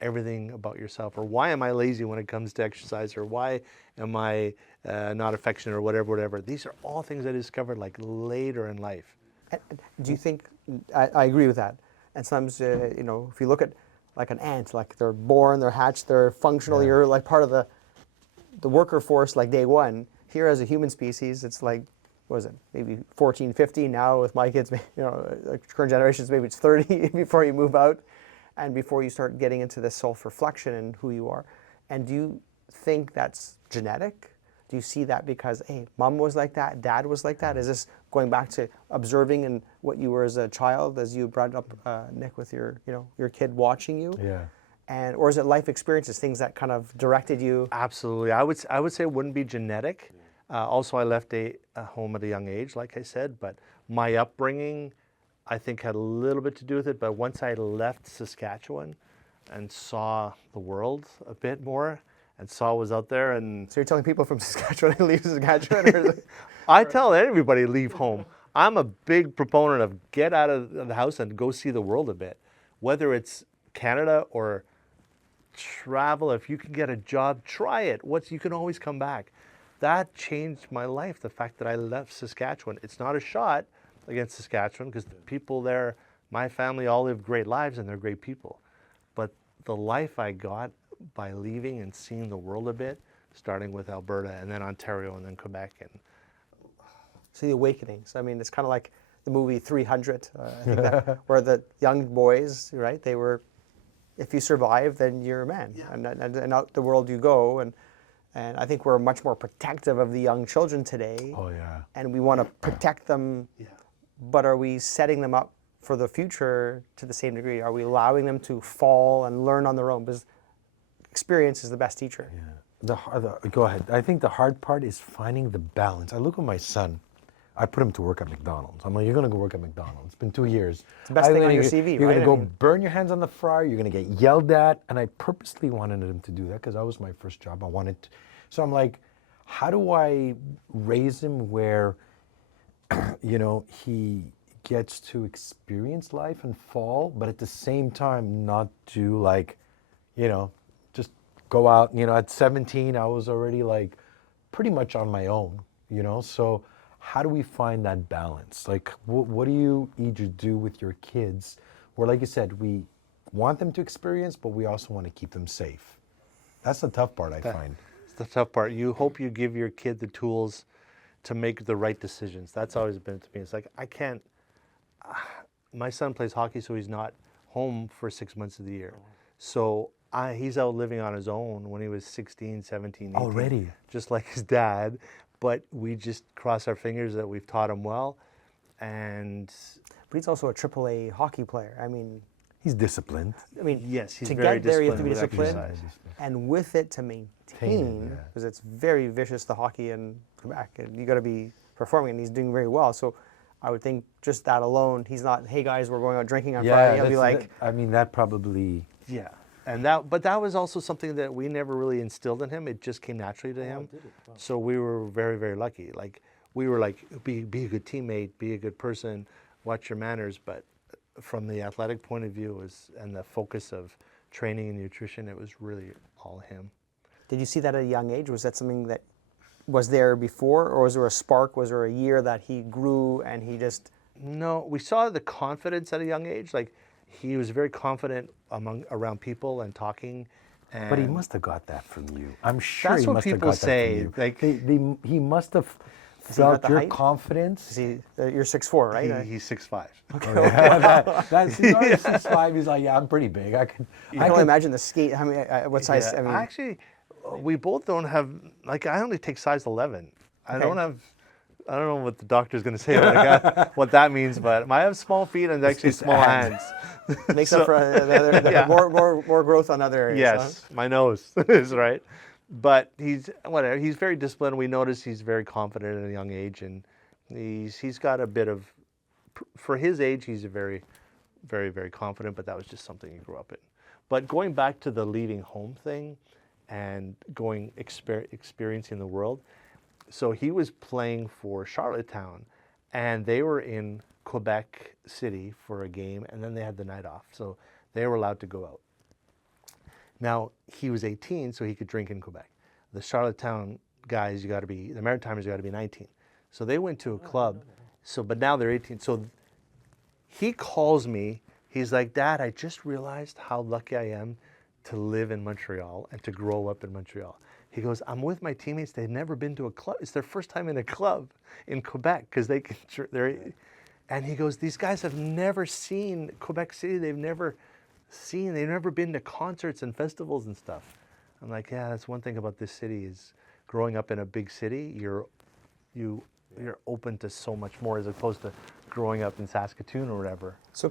everything about yourself, or why am I lazy when it comes to exercise, or why am I not affectionate, or whatever. These are all things I discovered like later in life. Do you think, I agree with that. And sometimes, if you look at like an ant, like they're born, they're hatched, they're functional, you're like part of the worker force like day one. here as a human species, it's like, what is it, maybe 14, 15 now with my kids, like current generations, maybe it's 30 before you move out and before you start getting into this self-reflection and who you are. And do you think that's genetic? Do you see that because, hey, mom was like that, dad was like that? Is this going back to observing and what you were as a child, as you brought up, Nick, with your kid watching you? Yeah. And or is it life experiences, things that kind of directed you? Absolutely. I would say it wouldn't be genetic. Also, I left a home at a young age, like I said, but my upbringing, I think, had a little bit to do with it. But once I left Saskatchewan and saw the world a bit more and saw what was out there, and So you're telling people from Saskatchewan to leave Saskatchewan? Or is it- I tell everybody leave home. I'm a big proponent of get out of the house and go see the world a bit, whether it's Canada or travel. If you can get a job, try it. You can always come back. That changed my life, the fact that I left Saskatchewan. It's not a shot against Saskatchewan because the people there, my family, all live great lives and they're great people. But the life I got by leaving and seeing the world a bit, starting with Alberta and then Ontario and then Quebec. And So the awakenings. I mean, it's kind of like the movie 300, I think that, where the young boys, right? They were, if you survive, then you're a man, and out the world you go. And I think we're much more protective of the young children today. Oh yeah. And we want to protect them, but are we setting them up for the future to the same degree? Are we allowing them to fall and learn on their own? Because experience is the best teacher. Yeah. Go ahead. I think the hard part is finding the balance. I look at my son. I put him to work at McDonald's. I'm like, you're gonna go work at McDonald's. It's been 2 years. It's the best thing on your CV, You're right? gonna go I mean, burn your hands on the fryer. You're gonna get yelled at. And I purposely wanted him to do that because that was my first job. I wanted to. So I'm like, how do I raise him where, he gets to experience life and fall, but at the same time not do like, just go out. At 17, I was already like pretty much on my own, So how do we find that balance? Like, what do you either do with your kids where, like you said, we want them to experience, but we also want to keep them safe? That's the tough part, I find. the tough part. You hope you give your kid the tools to make the right decisions. That's always been to me. It's like, I can't, my son plays hockey, so he's not home for 6 months of the year. So he's out living on his own when he was 16, 17, 18. Already? Just like his dad. But we just cross our fingers that we've taught him well. And but he's also a AAA hockey player. I mean, He's disciplined. yes, he's to very get there, you have to be disciplined with disciplined, exercise. and with it to maintain, yeah. because it's very vicious, the hockey in Quebec, and you got to be performing, and he's doing very well. So I would think just that alone, he's not, hey guys, we're going out drinking on Friday. He'll be like, that probably. Yeah, but that was also something that we never really instilled in him. It just came naturally to him. Wow. So we were very, very lucky. Like we were like, be a good teammate, be a good person, watch your manners. But from the athletic point of view, and the focus of training and nutrition, it was really all him. Did you see that at a young age? Was that something that was there before, or was there a spark? Was there a year that he grew and he just? No, we saw the confidence at a young age. Like he was very confident around people and talking. And But he must have got that from you. I'm sure That's he what must have people got say, that from you. like- he must have he felt got the your height? confidence. See, you're 6'4", right? he's 6'5". That's he's already 6'5". He's like, yeah, I'm pretty big. I can only imagine the skate. I mean, what size? Yeah, I mean, actually, we both don't have, like, I only take size 11. I don't know what the doctor's going to say what that means, but I have small feet and actually it's small hands. makes up for Yeah. more growth on other areas. Yes, my nose is right. But he's very disciplined. We notice he's very confident at a young age, and he's got a bit of, for his age, he's a very, very, very confident, but that was just something he grew up in. But going back to the leaving home thing and experiencing the world, so he was playing for Charlottetown, and they were in Quebec City for a game, and then they had the night off, so they were allowed to go out. Now, he was 18, so he could drink in Quebec. The Charlottetown guys, the Maritimers, you got to be 19. So they went to a club, but now they're 18. So he calls me, he's like, Dad, I just realized how lucky I am to live in Montreal and to grow up in Montreal. He goes, I'm with my teammates. They've never been to a club. It's their first time in a club in Quebec because and he goes, these guys have never seen Quebec City. They've never been to concerts and festivals and stuff. I'm like, yeah, that's one thing about this city is growing up in a big city, you're open to so much more as opposed to growing up in Saskatoon or whatever. So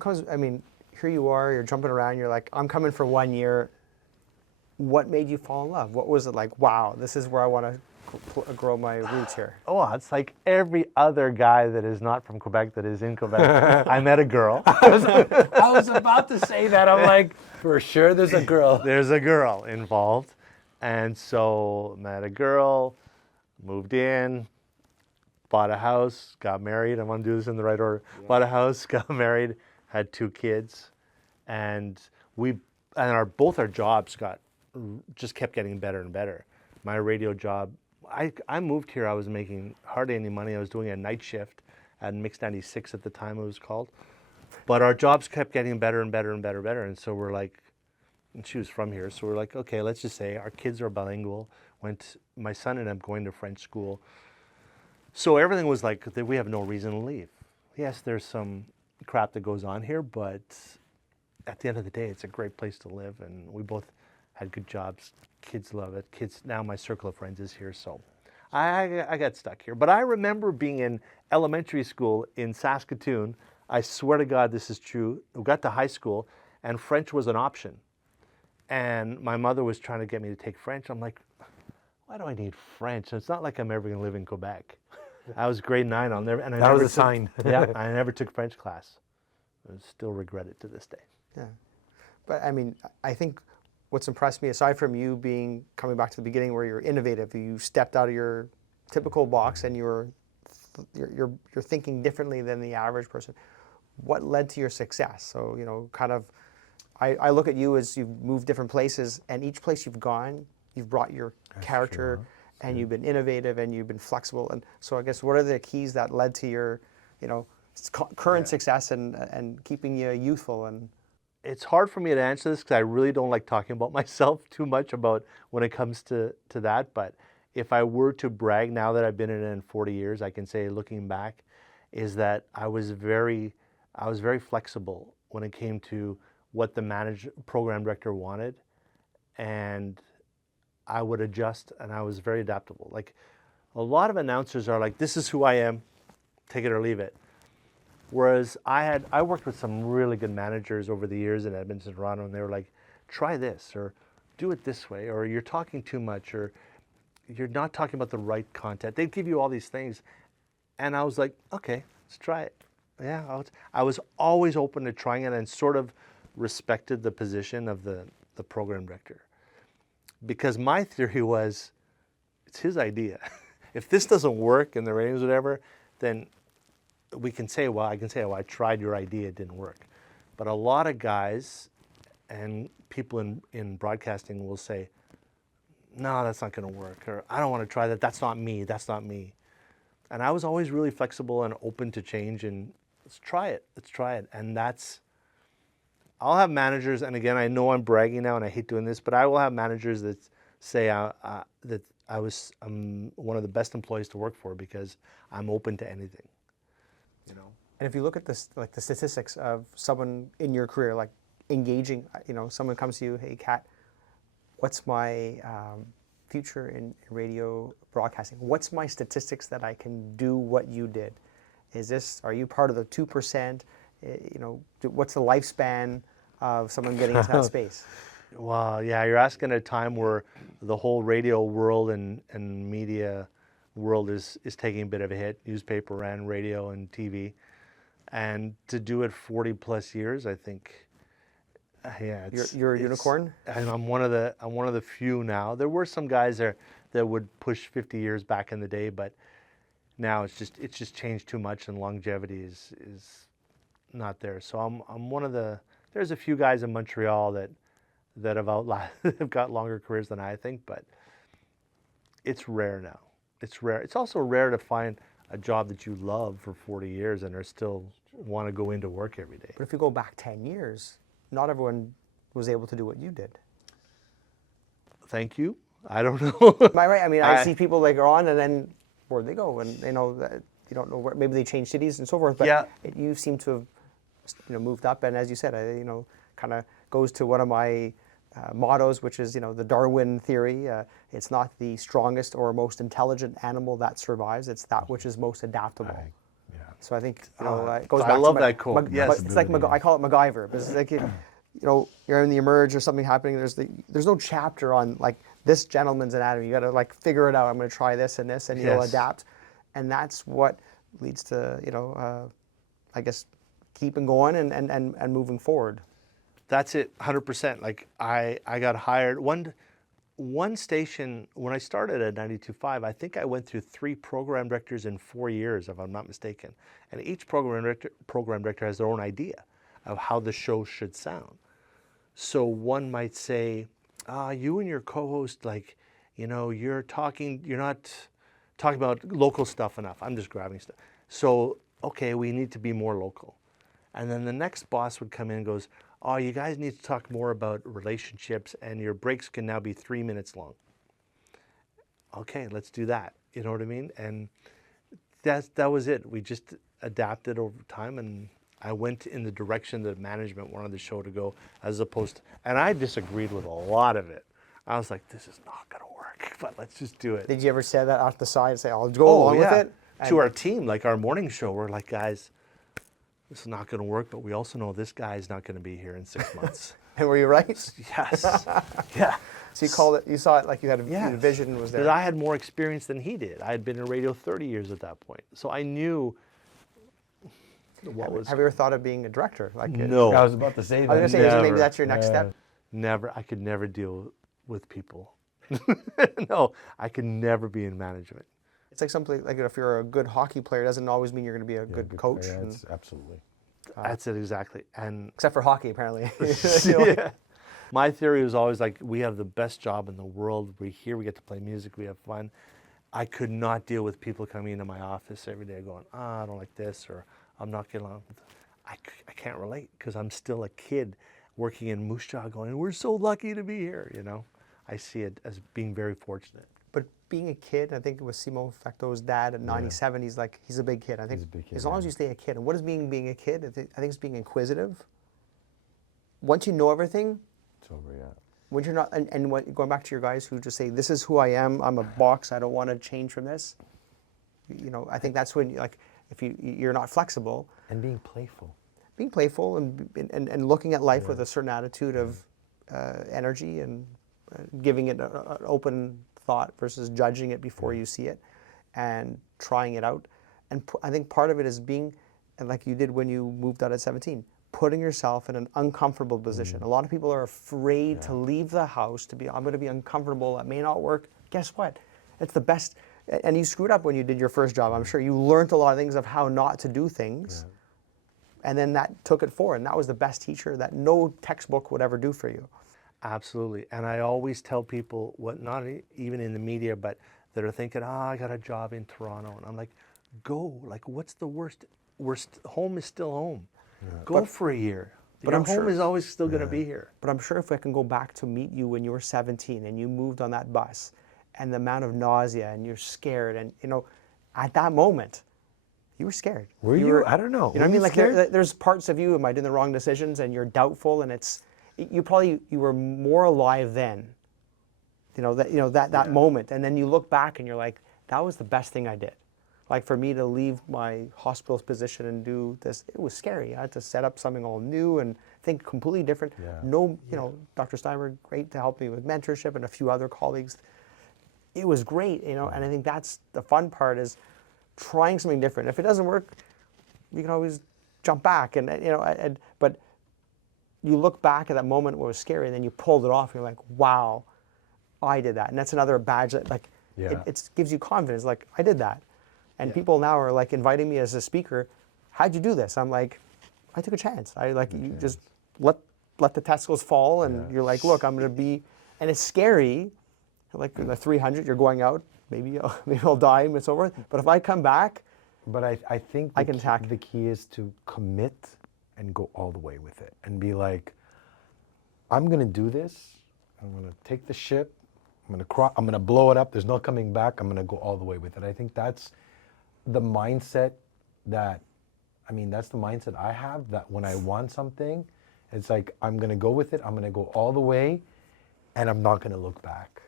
here you are, you're jumping around, you're like, I'm coming for 1 year. What made you fall in love? What was it like, wow, this is where I want to grow my roots here? Oh, it's like every other guy that is not from Quebec that is in Quebec. I met a girl. I was about to say that. I'm like, for sure there's a girl. There's a girl involved. And so met a girl, moved in, bought a house, got married. I want to do this in the right order. Yeah. Bought a house, got married, had 2 kids, and both our jobs just kept getting better and better. My radio job, I moved here, I was making hardly any money. I was doing a night shift at Mix 96 at the time it was called. But our jobs kept getting better and better and better and better. And so we're like, and she was from here, so we're like, okay, let's just say our kids are bilingual. My son ended up going to French school. So everything was like, we have no reason to leave. Yes, there's some crap that goes on here, but at the end of the day, it's a great place to live, and we both had good jobs. Kids love it. Now my circle of friends is here, so I got stuck here. But I remember being in elementary school in Saskatoon. I swear to God, this is true. We got to high school, and French was an option. And my mother was trying to get me to take French. I'm like, why do I need French? It's not like I'm ever going to live in Quebec. I was grade 9. That was a sign. Yeah, I never took French class. I still regret it to this day. Yeah, but I think what's impressed me, aside from you coming back to the beginning where you're innovative, you stepped out of your typical box and you're thinking differently than the average person. What led to your success? So I look at you as you've moved different places, and each place you've gone, you've brought your character, and you've been innovative, and you've been flexible. And so I guess what are the keys that led to your, current success and keeping you youthful? And it's hard for me to answer this because I really don't like talking about myself too much about when it comes to that. But if I were to brag now that I've been in it in 40 years, I can say, looking back, is that I was very flexible when it came to what the program director wanted, and I would adjust, and I was very adaptable. Like, a lot of announcers are like, this is who I am, take it or leave it. Whereas I worked with some really good managers over the years in Edmonton, Toronto, and they were like, try this, or do it this way, or you're talking too much, or you're not talking about the right content. They'd give you all these things, and I was like, okay, let's try it. Yeah, I was always open to trying it, and sort of respected the position of the program director. Because my theory was, it's his idea. If this doesn't work in the ratings or whatever, then I can say, well, I tried your idea, it didn't work. But a lot of guys and people in broadcasting will say, no, that's not going to work, or I don't want to try that, that's not me. And I was always really flexible and open to change, and let's try it. And I'll have managers, and again, I know I'm bragging now and I hate doing this, but I will have managers that say that I'm one of the best employees to work for because I'm open to anything. And if you look at this, like the statistics of someone in your career, like engaging, someone comes to you, hey, Kat, what's my future in radio broadcasting? What's my statistics that I can do what you did? Are you part of the 2%? What's the lifespan of someone getting into that space? Well, yeah, you're asking at a time where the whole radio world and media world is taking a bit of a hit, newspaper and radio and TV. And to do it 40 plus years, I think, yeah. You're a unicorn? And I'm one of the few now. There were some guys there that would push 50 years back in the day, but now it's just changed too much, and longevity is not there. So I'm one of there's a few guys in Montreal that have got longer careers than I think, but it's rare now. It's rare. It's also rare to find a job that you love for 40 years and are still want to go into work every day. But if you go back 10 years, not everyone was able to do what you did. Thank you. I don't know. Am I right? I mean, I see people like are on and then where they go, and you know that you don't know where. Maybe they change cities and so forth. But Yeah. you seem to have moved up, and as you said, kind of goes to one of my mottos, which is the Darwin theory. It's not the strongest or most intelligent animal that survives; it's that which is most adaptable. Yeah. So I think it goes back I to love that quote. Yes. it's like I call it MacGyver, because it's like you're in the emerge or something happening. There's no chapter on like this gentleman's anatomy. You got to like figure it out. I'm going to try this and this, and you'll Yes. adapt, and that's what leads to I guess keeping going and moving forward. That's it, 100%. Like I got hired one station when I started at 92.5. I think I went through 3 program directors in 4 years, if I'm not mistaken. And each program director has their own idea of how the show should sound. So one might say, you and your co-host, like, you're not talking about local stuff enough. I'm just grabbing stuff. So, okay, we need to be more local. And then the next boss would come in and goes, oh, you guys need to talk more about relationships, and your breaks can now be 3 minutes long. Okay, let's do that. You know what I mean? And that was it. We just adapted over time, and I went in the direction that management wanted the show to go, as opposed to, and I disagreed with a lot of it. I was like, this is not going to work, but let's just do it. Did you ever say that off the side and say, I'll go along with it? To our team, like our morning show, we're like, guys, this is not going to work, but we also know this guy is not going to be here in 6 months. And were you right? Yes. Yeah. So you called it, you saw it like you had a Yes. vision was there. Because I had more experience than he did. I had been in radio 30 years at that point. So I knew what was... Have you ever thought of being a director? Like No. I was about to say that. I was going to say, Never. maybe that's your next step. Never. I could never deal with people. No, I could never be in management. It's like something like if you're a good hockey player, it doesn't always mean you're going to be a good coach. Yeah, and- it's absolutely. That's it exactly. And except for hockey, apparently. yeah. My theory was always like, we have the best job in the world. We're here, we get to play music, we have fun. I could not deal with people coming into my office every day going, I don't like this, or I'm not getting along with it. I can't relate, because I'm still a kid working in Moose Jaw going, we're so lucky to be here, I see it as being very fortunate. But being a kid, I think it was Simo Fecto's dad at 97, he's a big kid. I think He's a big kid, as long as you stay a kid. And what is being a kid? I think it's being inquisitive. Once you know everything, It's over, yeah. when you're not, and going back to your guys who just say, this is who I am, I'm a box, I don't want to change from this. I think that's when, if you're not flexible. And being playful. Being playful and looking at life with a certain attitude of energy and giving it an open thought versus judging it before you see it and trying it out. And I think part of it is being, and like you did when you moved out at 17, putting yourself in an uncomfortable position. A lot of people are afraid to leave the house I'm going to be uncomfortable, that may not work. Guess what? It's the best. And you screwed up when you did your first job. I'm sure you learned a lot of things of how not to do things. Yeah. And then that took it forward. And that was the best teacher that no textbook would ever do for you. Absolutely. And I always tell people, not even in the media, but that are thinking, I got a job in Toronto. And I'm like, go. Like, what's the worst? Home is still home. Yeah. Go for a year. But your home is always still going to be here. But I'm sure if I can go back to meet you when you were 17 and you moved on that bus and the amount of nausea and you're scared and, at that moment, you were scared. Were you? I don't know. You know what I mean? Like there's parts of you, am I doing the wrong decisions? And you're doubtful, and you were more alive then. That moment, and then you look back and you're like, that was the best thing I did. Like for me to leave my hospital's position and do this, it was scary. I had to set up something all new and think completely different. Yeah. Dr. Steinberg, great to help me with mentorship, and a few other colleagues. It was great, and I think that's the fun part is trying something different. If it doesn't work, you can always jump back, but you look back at that moment where it was scary, and then you pulled it off, and you're like, wow, I did that. And that's another badge that it gives you confidence, like, I did that. And people now are like inviting me as a speaker, how'd you do this? I'm like, I took a chance. You just let the testicles fall, and you're like, look, I'm going to be, and it's scary. Like in the 300, you're going out, maybe I'll die and it's over. But if I come back, but I think the key is to commit and go all the way with it and be like, I'm going to do this. I'm going to take the ship. I'm gonna blow it up. There's no coming back. I'm gonna go all the way with it. I think that's the mindset that, that's the mindset I have, that when I want something, it's like, I'm gonna go with it. I'm gonna go all the way, and I'm not gonna look back.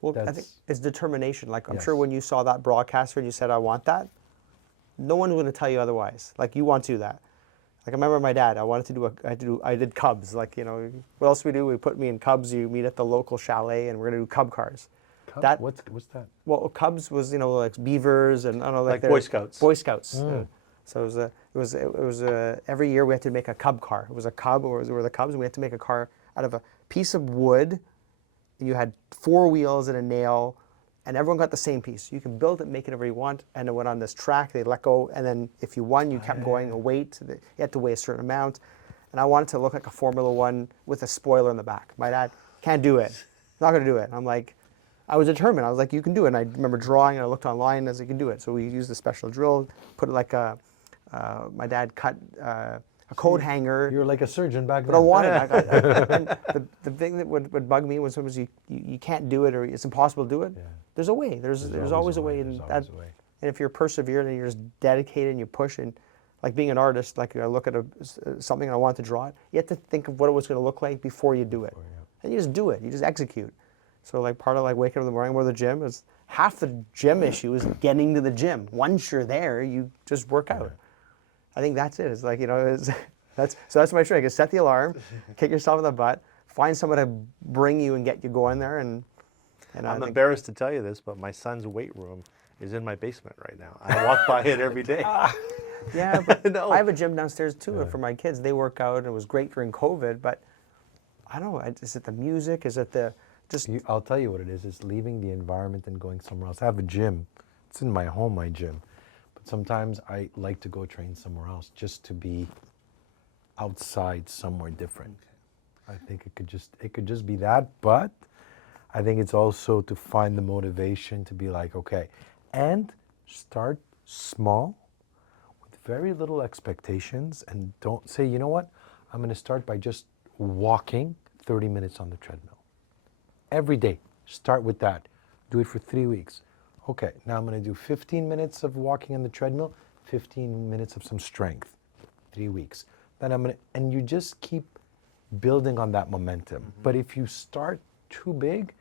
Well, I think it's determination. Like, I'm sure Yes. when you saw that broadcaster and you said, I want that, no one's going to tell you otherwise. Like, you want to do that. Like, I remember my dad, I did Cubs. Like, what else we do? We put me in Cubs. You meet at the local chalet and we're going to do Cub cars. What's that? Well, Cubs was, like beavers and I don't know, Like they're- Boy Scouts. Boy Scouts. So it was every year we had to make a Cub car. It was a Cub, or were the Cubs, and we had to make a car out of a piece of wood. And you had 4 wheels and a nail, and everyone got the same piece. You can build it, make it whatever you want, and it went on this track. They let go, and then if you won, you kept going a weight. You had to weigh a certain amount. And I wanted to look like a Formula One with a spoiler in the back. My dad, can't do it. Not going to do it. I'm like, I was determined. I was like, you can do it. And I remember drawing, and I looked online, and I was like, you can do it. So we used a special drill, put it like my dad cut a coat hanger. You're like a surgeon back then. But I wanted it. And the thing that would bug me was you can't do it, or it's impossible to do it. Yeah. There's a way. There's always a way. There's And always a way. and if you're perseverant and you're just dedicated and you push, and like being an artist, like I look at something and I want to draw it, you have to think of what it was going to look like before you do it. And you just do it. You just execute. So like part of like waking up in the morning, go to the gym, is half the gym issue is getting to the gym. Once you're there, you just work out. I think that's it. It's like, that's my trick, is set the alarm, kick yourself in the butt, find someone to bring you and get you going there. And I'm embarrassed to tell you this, but my son's weight room is in my basement right now. I walk by it every day. Yeah, but No. I have a gym downstairs too for my kids. They work out, and it was great during COVID, but I don't know, is it the music? Is it the just... I'll tell you what it is. It's leaving the environment and going somewhere else. I have a gym. It's in my home, my gym. But sometimes I like to go train somewhere else just to be outside somewhere different. I think it could just be that, but I think it's also to find the motivation to be like, okay, and start small with very little expectations, and don't say, you know what, I'm going to start by just walking 30 minutes on the treadmill. Every day, start with that. Do it for 3 weeks. Okay, now I'm going to do 15 minutes of walking on the treadmill, 15 minutes of some strength, 3 weeks. Then and you just keep building on that momentum. Mm-hmm. But if you start too big,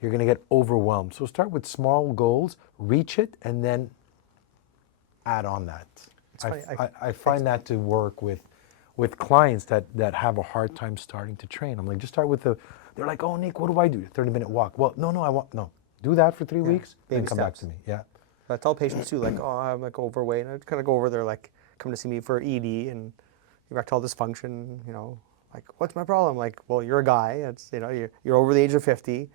you're going to get overwhelmed. So start with small goals, reach it, and then add on that. I find that to work with clients that have a hard time starting to train. I'm like, just start with they're like, oh, Nick, what do I do? 30-minute walk. Well, no, do that for 3 weeks, then come back to me. Yeah. I tell patients too, like, oh, I'm like overweight. And I kind of go over there, like, come to see me for ED and erectile dysfunction, like, what's my problem? Like, well, you're a guy. It's, you're over the age of 50.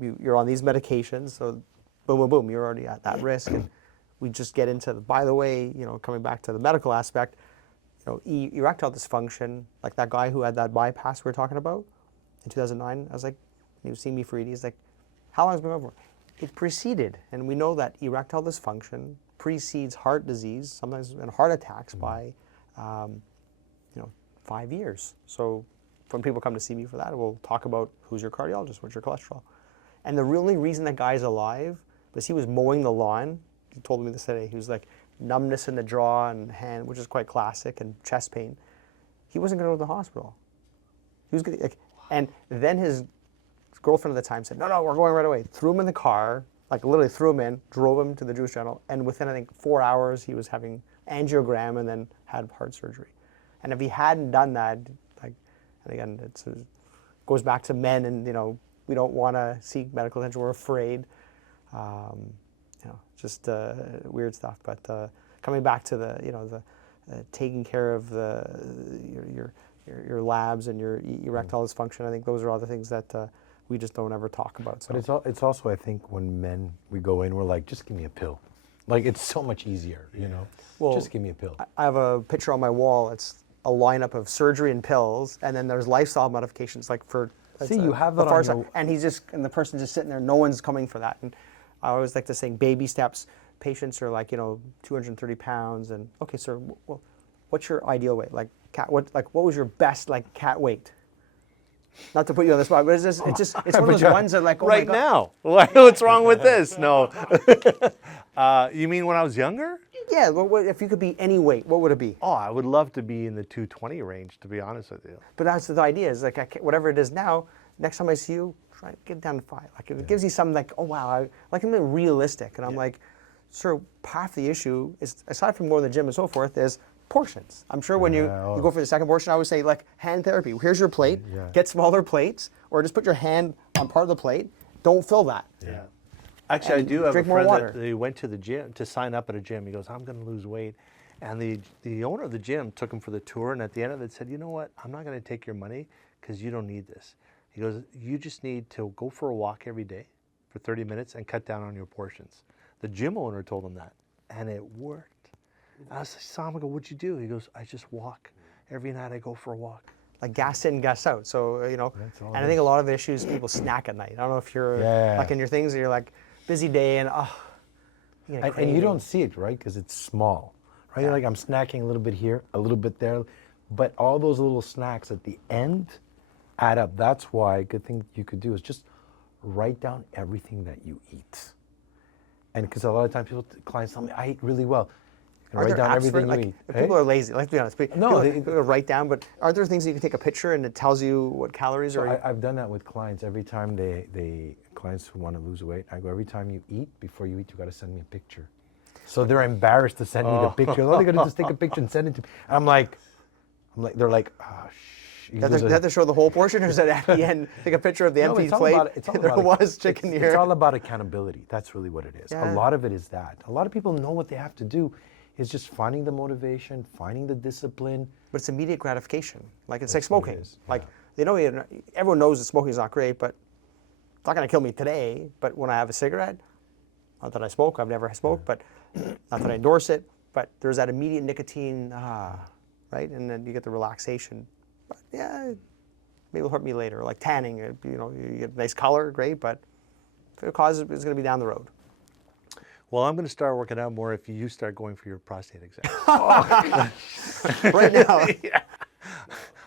You're on these medications. So boom, boom, boom, you're already at that risk. And we just get into, by the way, coming back to the medical aspect, erectile dysfunction, like that guy who had that bypass we were talking about in 2009, I was like, he was seeing me for ED, he's like, how long has it been over? It preceded, and we know that erectile dysfunction precedes heart disease, sometimes and heart attacks by, 5 years. So when people come to see me for that, we'll talk about who's your cardiologist, what's your cholesterol. And the only reason that guy's alive was he was mowing the lawn. He told me this today. He was like numbness in the jaw and hand, which is quite classic, and chest pain. He wasn't going to go to the hospital. He was going and then his girlfriend at the time said, no, we're going right away. Threw him in the car, like literally threw him in, drove him to the Jewish General, and within, I think, 4 hours, he was having angiogram and then had heart surgery. And if he hadn't done that, like, and again, it goes back to men, and we don't want to seek medical attention. We're afraid, just weird stuff. But coming back to the taking care of your labs and your erectile dysfunction, I think those are all the things that we just don't ever talk about. So. But it's also, I think, when men, we go in, we're like, just give me a pill. Like, it's so much easier, Well, just give me a pill. I have a picture on my wall. It's a lineup of surgery and pills, and then there's lifestyle modifications, like for... See, you have that on your... And and the person's just sitting there, no one's coming for that. And I always like to say baby steps. Patients are like, 230 pounds, and, okay, sir, well, what's your ideal weight? Like, what was your best, like, cat weight? not to put you on the spot, but it's one of those ones that like, oh Right my God. now. What's wrong with this? No. You mean when I was younger? Yeah, if you could be any weight, what would it be? Oh, I would love to be in the 220 range, to be honest with you. But that's the idea, is like whatever it is now, next time I see you, try to get down to 5. Like if it gives you something like, oh wow, like I'm realistic. And I'm like, sir, half the issue is, aside from going to the gym and so forth, is portions. I'm sure when you go for the second portion, I always say like hand therapy. Here's your plate, get smaller plates, or just put your hand on part of the plate. Don't fill that. Yeah. Actually, I do have a drink more friend water. that he went to the gym to sign up at a gym. He goes, I'm going to lose weight. And the owner of the gym took him for the tour, and at the end of it said, you know what, I'm not going to take your money because you don't need this. He goes, you just need to go for a walk every day for 30 minutes and cut down on your portions. The gym owner told him that, and it worked. I saw him and go, what'd you do? He goes, I just walk. Every night I go for a walk. Like gas in, gas out. So, you know, and I think a lot of issues, people snack at night. I don't know if you're like in your things, you're like, busy day and and you don't see it, right? Because it's small, right? You're like, I'm snacking a little bit here, a little bit there, but all those little snacks at the end add up. That's why a good thing you could do is just write down everything that you eat. And because a lot of times clients tell me, I eat really well. Are Write there down apps everything for, you like, eat. People are lazy, let's be honest. No, people write down, but are there things that you can take a picture and it tells you what calories are? I've done that with clients. Every time clients who want to lose weight, I go, every time you eat, before you eat, you got to send me a picture. So they're embarrassed to send me the picture. All they got to do is take a picture and send it to me. I'm like, they're like, oh, shh. Do they have to show the whole portion, or is it at the end, take a picture of the empty plate? There was chicken here. It's all about accountability. That's really what it is. Yeah. A lot of it is that. A lot of people know what they have to do. It's just finding the motivation, finding the discipline. But it's immediate gratification. Like it's like smoking. Is, like everyone knows that smoking is not great, but it's not going to kill me today. But when I have a cigarette, not that I smoke, I've never smoked, but not that I endorse it. But there's that immediate nicotine, right, and then you get the relaxation. But yeah, maybe it'll hurt me later. Like tanning, you get nice color, great, but if it causes, it's going to be down the road. Well, I'm going to start working out more if you start going for your prostate exam. Right now. Yeah.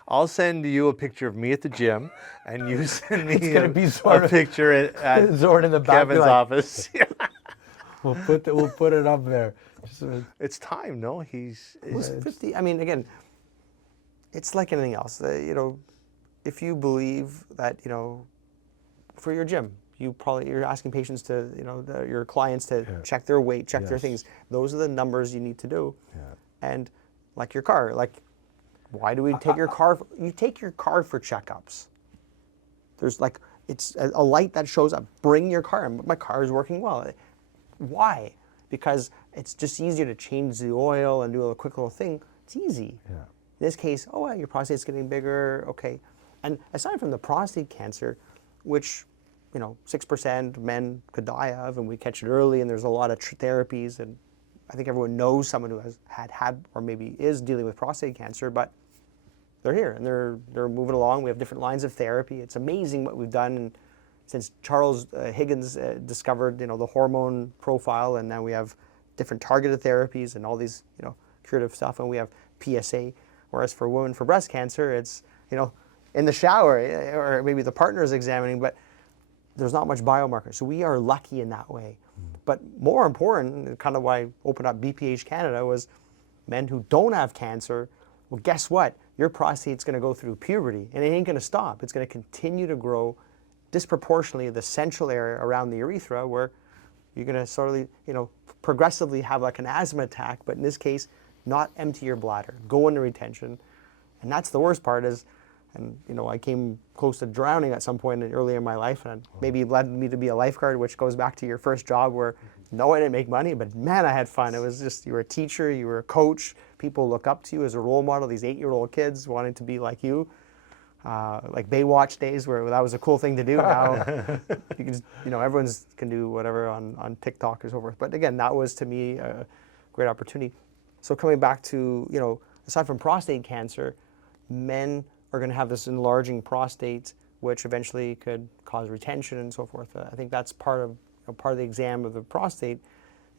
I'll send you a picture of me at the gym, and you send me a picture at Zorn in the back, Kevin's office. We'll put it up there. It's time, no? He's 50. I mean, again, it's like anything else. If you believe that, for your gym, you're asking patients to, your clients to check their weight, check their things. Those are the numbers you need to do. Yeah. And like your car, why do we take your car? You take your car for checkups. There's it's a light that shows up. Bring your car. My car is working well. Why? Because it's just easier to change the oil and do a quick little thing. It's easy. Yeah. In this case, your prostate's getting bigger. Okay. And aside from the prostate cancer, which 6% men could die of, and we catch it early, and there's a lot of therapies, and I think everyone knows someone who has had or maybe is dealing with prostate cancer, but they're here and they're moving along. We have different lines of therapy. It's amazing what we've done, and since Charles Higgins discovered the hormone profile, and now we have different targeted therapies and all these curative stuff, and we have PSA. Whereas for women for breast cancer, it's in the shower, or maybe the partner is examining, but there's not much biomarker. So we are lucky in that way. But more important, kind of why I opened up BPH Canada, was men who don't have cancer. Well, guess what? Your prostate's going to go through puberty, and it ain't going to stop. It's going to continue to grow disproportionately the central area around the urethra, where you're going to sort of, progressively have like an asthma attack, but in this case, not empty your bladder, go into retention. And that's the worst part is, and I came close to drowning at some point earlier in my life, and maybe it led me to be a lifeguard, which goes back to your first job where no, I didn't make money, but man, I had fun. It was just, you were a teacher, you were a coach, people look up to you as a role model, these 8-year-old kids wanting to be like you. Like Baywatch days where that was a cool thing to do. Now you can just, everyone can do whatever on TikTok or so forth. But again, that was to me a great opportunity. So coming back to, aside from prostate cancer, men are going to have this enlarging prostate, which eventually could cause retention and so forth. I think that's part of the exam of the prostate,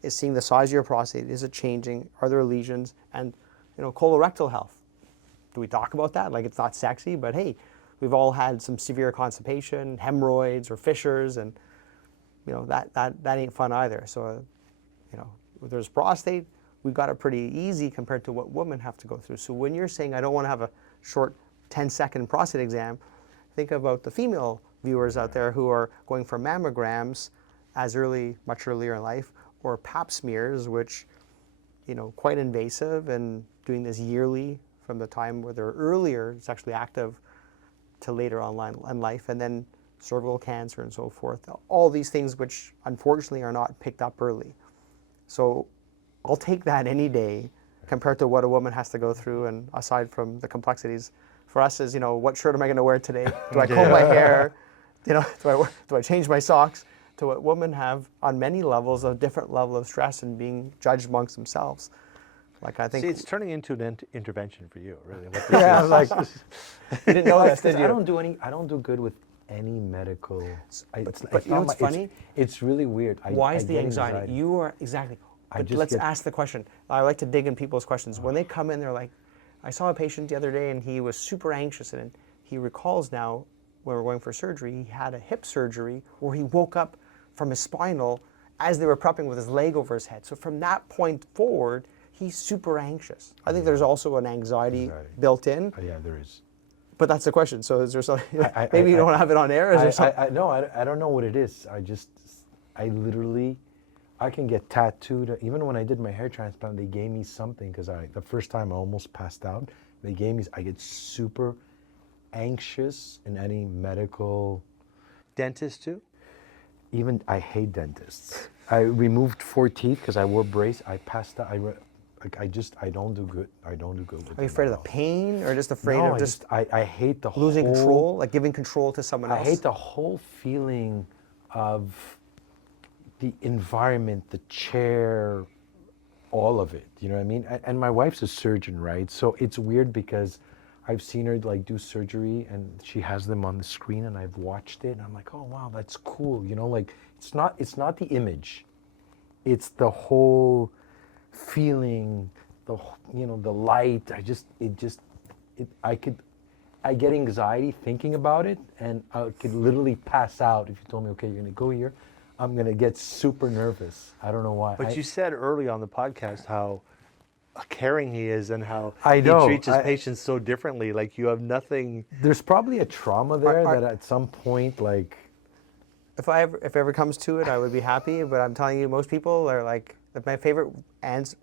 is seeing the size of your prostate. Is it changing? Are there lesions? And colorectal health. Do we talk about that? Like, it's not sexy, but hey, we've all had some severe constipation, hemorrhoids or fissures, and you know that ain't fun either. So, you know, if there's prostate, we've got it pretty easy compared to what women have to go through. So when you're saying I don't want to have a short 10-second prostate exam, think about the female viewers out there who are going for mammograms much earlier in life, or pap smears, which, you know, quite invasive, and doing this yearly from the time where they're earlier sexually active to later on in life, and then cervical cancer and so forth. All these things which unfortunately are not picked up early. So I'll take that any day compared to what a woman has to go through. And aside from the complexities, for us is, you know, what shirt am I going to wear today? Do I comb my hair? You know, do I change my socks? To what women have on many levels, a different level of stress and being judged amongst themselves. Like, I think See, it's turning into an intervention for you, really. What this Yeah, is. like you didn't know that, did you? I don't do good with any medical. But you know what's funny? It's really weird. Why is I the get anxiety? You are exactly. But just let's get- ask the question. I like to dig in people's questions. When they come in, they're like, I saw a patient the other day and he was super anxious, and he recalls now when we're going for surgery, he had a hip surgery where he woke up from his spinal as they were prepping with his leg over his head. So from that point forward, he's super anxious. I think there's also an anxiety built in. Yeah, there is. But that's the question. So is there something, maybe you don't have it on air? Is there something? No, I don't know what it is. I literally, I can get tattooed. Even when I did my hair transplant, they gave me something, because the first time I almost passed out. They gave me, I get super anxious in any medical. Dentist too? Even, I hate dentists. I removed 4 teeth because I wore brace. I passed out. I don't do good. I don't do good with Are you afraid of the pain, or just afraid No, of just I hate the losing whole, control, like giving control to someone else? I hate the whole feeling of the environment, the chair, all of it. You know what I mean? And my wife's a surgeon, right? So it's weird because I've seen her like do surgery, and she has them on the screen, and I've watched it, and I'm like, oh wow, that's cool. You know, like it's not the image, it's the whole feeling, the light. I get anxiety thinking about it, and I could literally pass out if you told me, okay, you're gonna go here. I'm gonna get super nervous. I don't know why. But you said early on the podcast how caring he is, and how I know, he treats his patients so differently. Like, you have nothing. There's probably a trauma there that at some point, like. If it ever comes to it, I would be happy. But I'm telling you, most people are like, my favorite answer,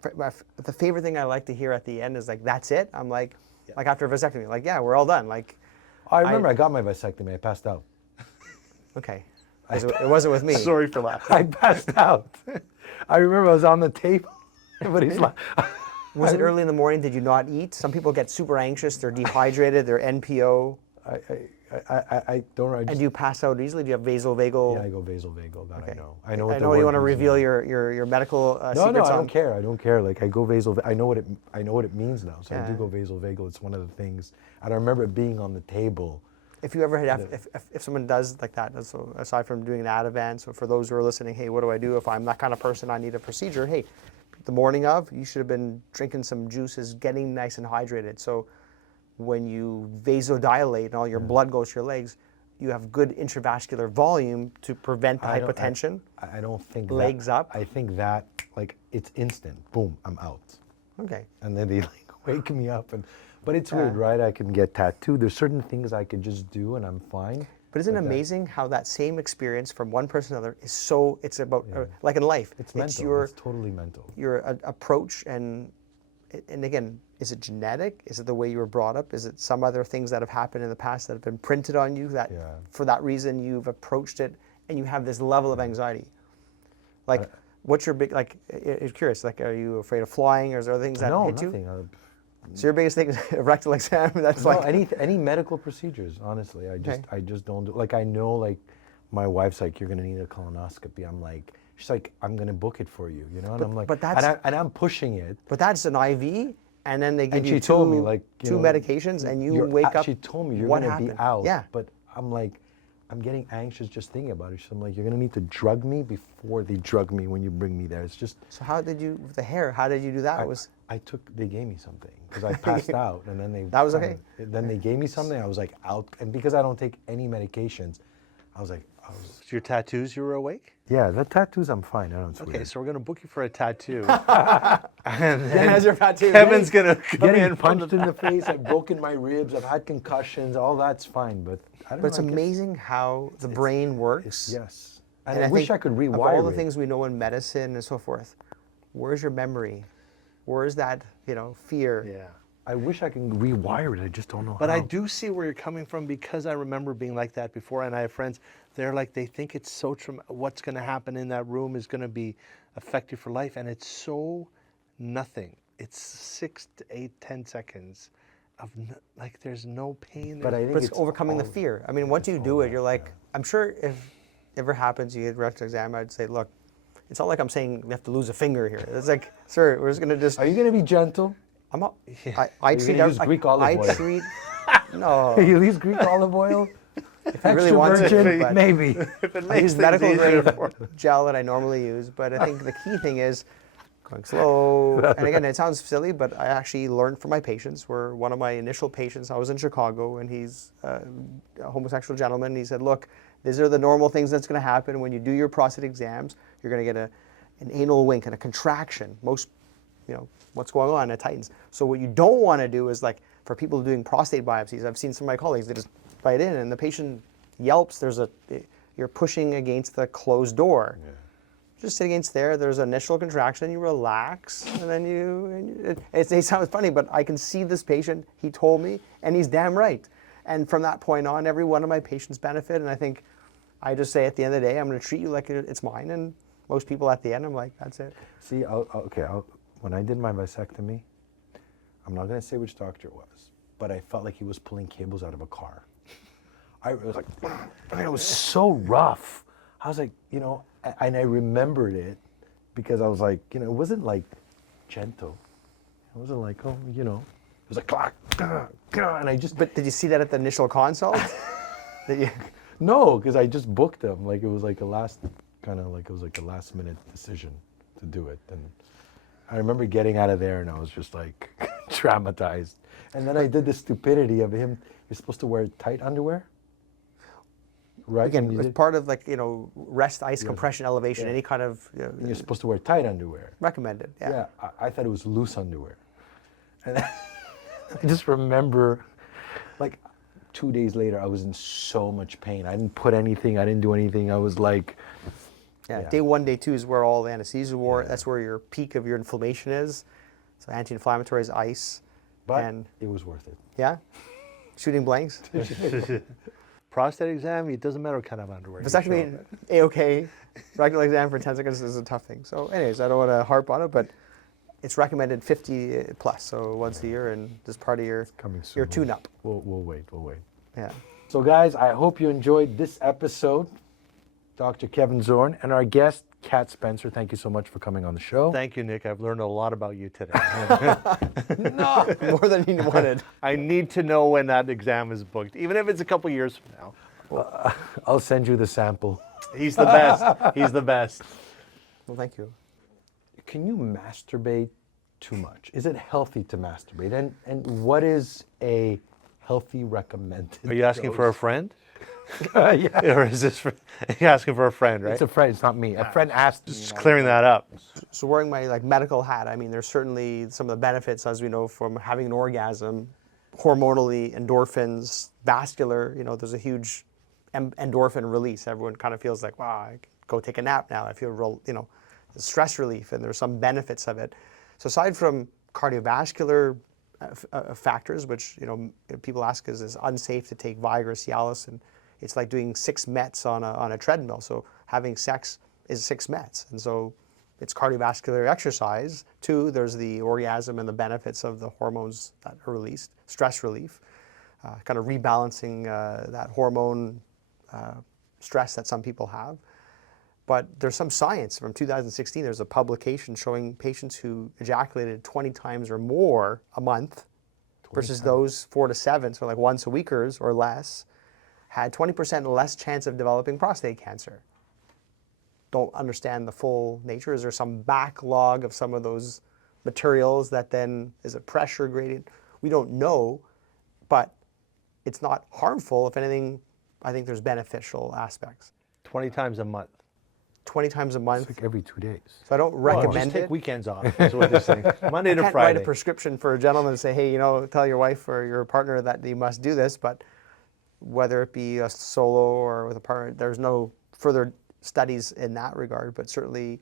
the favorite thing I like to hear at the end is like, that's it. I'm like, like after a vasectomy, like, yeah, we're all done. Like, I remember I got my vasectomy. I passed out. okay, it wasn't with me. Sorry for laughing. I passed out. I remember I was on the table, but he's like. Was it early in the morning? Did you not eat? Some people get super anxious. They're dehydrated. They're I don't know. And do you pass out easily? Do you have vasovagal? Yeah, I go vasovagal. That Okay. I know. I what the know you word want to means reveal now. your medical No, secrets I on. don't care. I don't care. Like, I go vasovagal. I know what it means now. So I do Yeah. go vasovagal. It's one of the things. And I remember it being on the table. If you ever had, if someone does like that, so aside from doing an Ativan, so for those who are listening, hey, what do I do if I'm that kind of person? I need a procedure. Hey, the morning of, you should have been drinking some juices, getting nice and hydrated. So when you vasodilate and all your blood goes to your legs, you have good intravascular volume to prevent the hypotension. I don't think Legs up. I think that, like, it's instant. Boom, I'm out. Okay. And then they like wake me up, but it's weird, right? I can get tattooed. There's certain things I could just do and I'm fine. But isn't it amazing how that same experience from one person to another is so, it's about, like in life, It's mental. your It's totally mental. your approach, and again, is it genetic? Is it the way you were brought up? Is it some other things that have happened in the past that have been printed on you that for that reason you've approached it and you have this level of anxiety? Like, what's your big, like, I'm curious, like, are you afraid of flying, or is there other things that hit you? Nothing. So your biggest thing is a rectal exam? That's No, like, any medical procedures, honestly. I just don't do. Like, I know, like, my wife's like, you're gonna need a colonoscopy. I'm like, she's like, I'm gonna book it for you, you know? And I'm like, but that's- and I'm pushing it. but that's an IV, and then they give And you she told me, like, you two know, medications, and you wake up. She told me you're what gonna happened? be out. Yeah. But I'm like, I'm getting anxious just thinking about it. So I'm like, you're gonna need to drug me before they drug me when you bring me there. It's just. So how did you, with the hair, how did you do that? They gave me something because I passed out, and then they. That was okay? Then they gave me something. I was like out, and because I don't take any medications, I was like, So your tattoos, you were awake? yeah, the tattoos I'm fine. I don't. Okay, so we're gonna book you for a tattoo. Has your tattoo. Kevin's gonna come Getting in from punched in the face, I've broken my ribs, I've had concussions, all that's fine, but I don't But it's know. I guess- amazing how the brain works. Yes, and I wish think I could of rewire all the it. things we know in medicine and so forth. Where's your memory? Where's that, fear? Yeah. I wish I can rewire it. I just don't know But how. I do see where you're coming from because I remember being like that before, and I have friends. They're like they think it's so what's going to happen in that room is going to be effective for life, and it's so nothing. It's 6 to 8, 10 seconds of like there's no pain. But I think But it's overcoming the all- fear. I mean, once you do it, you're like, I'm sure if it ever happens, you get a rectal exam, I'd say, look, it's not like I'm saying we have to lose a finger here. It's like, sir, we're just gonna just. Are you going to be gentle? I'm not. Yeah. I So treat. you're gonna use Greek olive I oil? treat. No. You use Greek olive oil? If you really want to, virgin, but maybe. If it I makes use things medical easier grade for- gel that I normally use. But I think the key thing is going slow. And again, it sounds silly, but I actually learned from my patients. Where one of my initial patients, I was in Chicago, and he's a homosexual gentleman. And he said, "Look, these are the normal things that's going to happen when you do your prostate exams. You're going to get an anal wink and a contraction. Most, what's going on? It tightens. So what you don't want to do is like for people doing prostate biopsies. I've seen some of my colleagues they just bite in, and the patient yelps. You're pushing against the closed door. Yeah. Just sit against there. There's an initial contraction. You relax, and then it sounds funny, but I can see this patient. He told me, and he's damn right. And from that point on, every one of my patients benefit. And I think I just say at the end of the day, I'm going to treat you like it's mine. And most people at the end, I'm like, that's it. See, when I did my vasectomy, I'm not going to say which doctor it was, but I felt like he was pulling cables out of a car. It was like, and it was so rough. I was like, and I remembered it because I was like, it wasn't like gentle. It wasn't like, it was like, clack, and I just. But did you see that at the initial consult? No, because I just booked them. Like it was like a last minute decision to do it. And I remember getting out of there and I was just like traumatized. And then I did the stupidity of him. You're supposed to wear tight underwear, right? Again, it's part of like rest, ice, compression, elevation, any kind of. And you're supposed to wear tight underwear. Recommended. Yeah. Yeah, I thought it was loose underwear. And I just remember, like, 2 days later, I was in so much pain. I didn't put anything. I didn't do anything. I was like. Yeah. Day 1, day 2 is where all the anesthesia wore. Yeah. That's where your peak of your inflammation is. So anti-inflammatory is ice. But it was worth it. Yeah. Shooting blanks. Prostate exam, it doesn't matter what kind of underwear. Vasectomy, A-OK. Rectal exam for 10 seconds is a tough thing. So anyways, I don't want to harp on it, but it's recommended 50 plus, so once a year, and this part of your tune-up. We'll wait. Yeah. So guys, I hope you enjoyed this episode. Dr. Kevin Zorn and our guest, Kat Spencer. Thank you so much for coming on the show. Thank you, Nick. I've learned a lot about you today. No, more than you wanted. I need to know when that exam is booked, even if it's a couple years from now. Well, I'll send you the sample. He's the best. He's the best. Well, thank you. Can you masturbate too much? Is it healthy to masturbate? And what is a healthy recommended Are you asking dose? for a friend? Yeah. Or is this you're asking for a friend, right? It's a friend, it's not me. A friend asked me. Just clearing that up. So wearing my medical hat, I mean, there's certainly some of the benefits, as we know, from having an orgasm, hormonally, endorphins, vascular, there's a huge endorphin release. Everyone kind of feels like, wow, I can go take a nap now. I feel real, stress relief, and there's some benefits of it. So aside from cardiovascular factors, which people ask is unsafe to take Viagra, Cialis, and it's like doing 6 Mets on a treadmill. So having sex is 6 Mets, and so it's cardiovascular exercise. 2, there's the orgasm and the benefits of the hormones that are released, stress relief, kind of rebalancing that hormone stress that some people have. But there's some science from 2016. There's a publication showing patients who ejaculated 20 times or more a month versus those 4 to 7, so like once a week or less, had 20% less chance of developing prostate cancer. Don't understand the full nature. Is there some backlog of some of those materials that then is a pressure gradient. We don't know, but it's not harmful. If anything, I think there's beneficial aspects. 20 times a month. 20 times a month. Like every 2 days. So I don't Well, recommend just take it. weekends off. Is what they're saying. Monday to Can't write a Friday. prescription for a gentleman and say, hey, you know, tell your wife or your partner that you must do this, but whether it be a solo or with a partner, there's no further studies in that regard, but certainly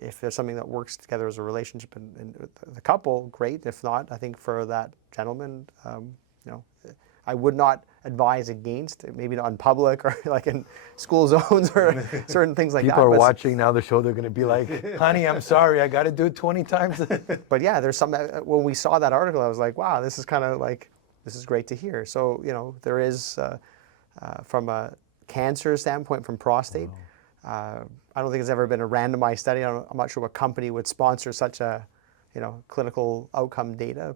if there's something that works together as a relationship and the couple, great. If not, I think for that gentleman, you know, I would not advise against, maybe not in public or like in school zones or certain things like that. People are but- watching now the show, they're going to be like, honey, I'm sorry, I got to do it 20 times. But yeah, there's some, when we saw that article, I was like, wow, this is kind of like, this is great to hear. So, you know, there is, from a cancer standpoint, from prostate, I don't think it's ever been a randomized study. I'm not sure what company would sponsor such a, you know, clinical outcome data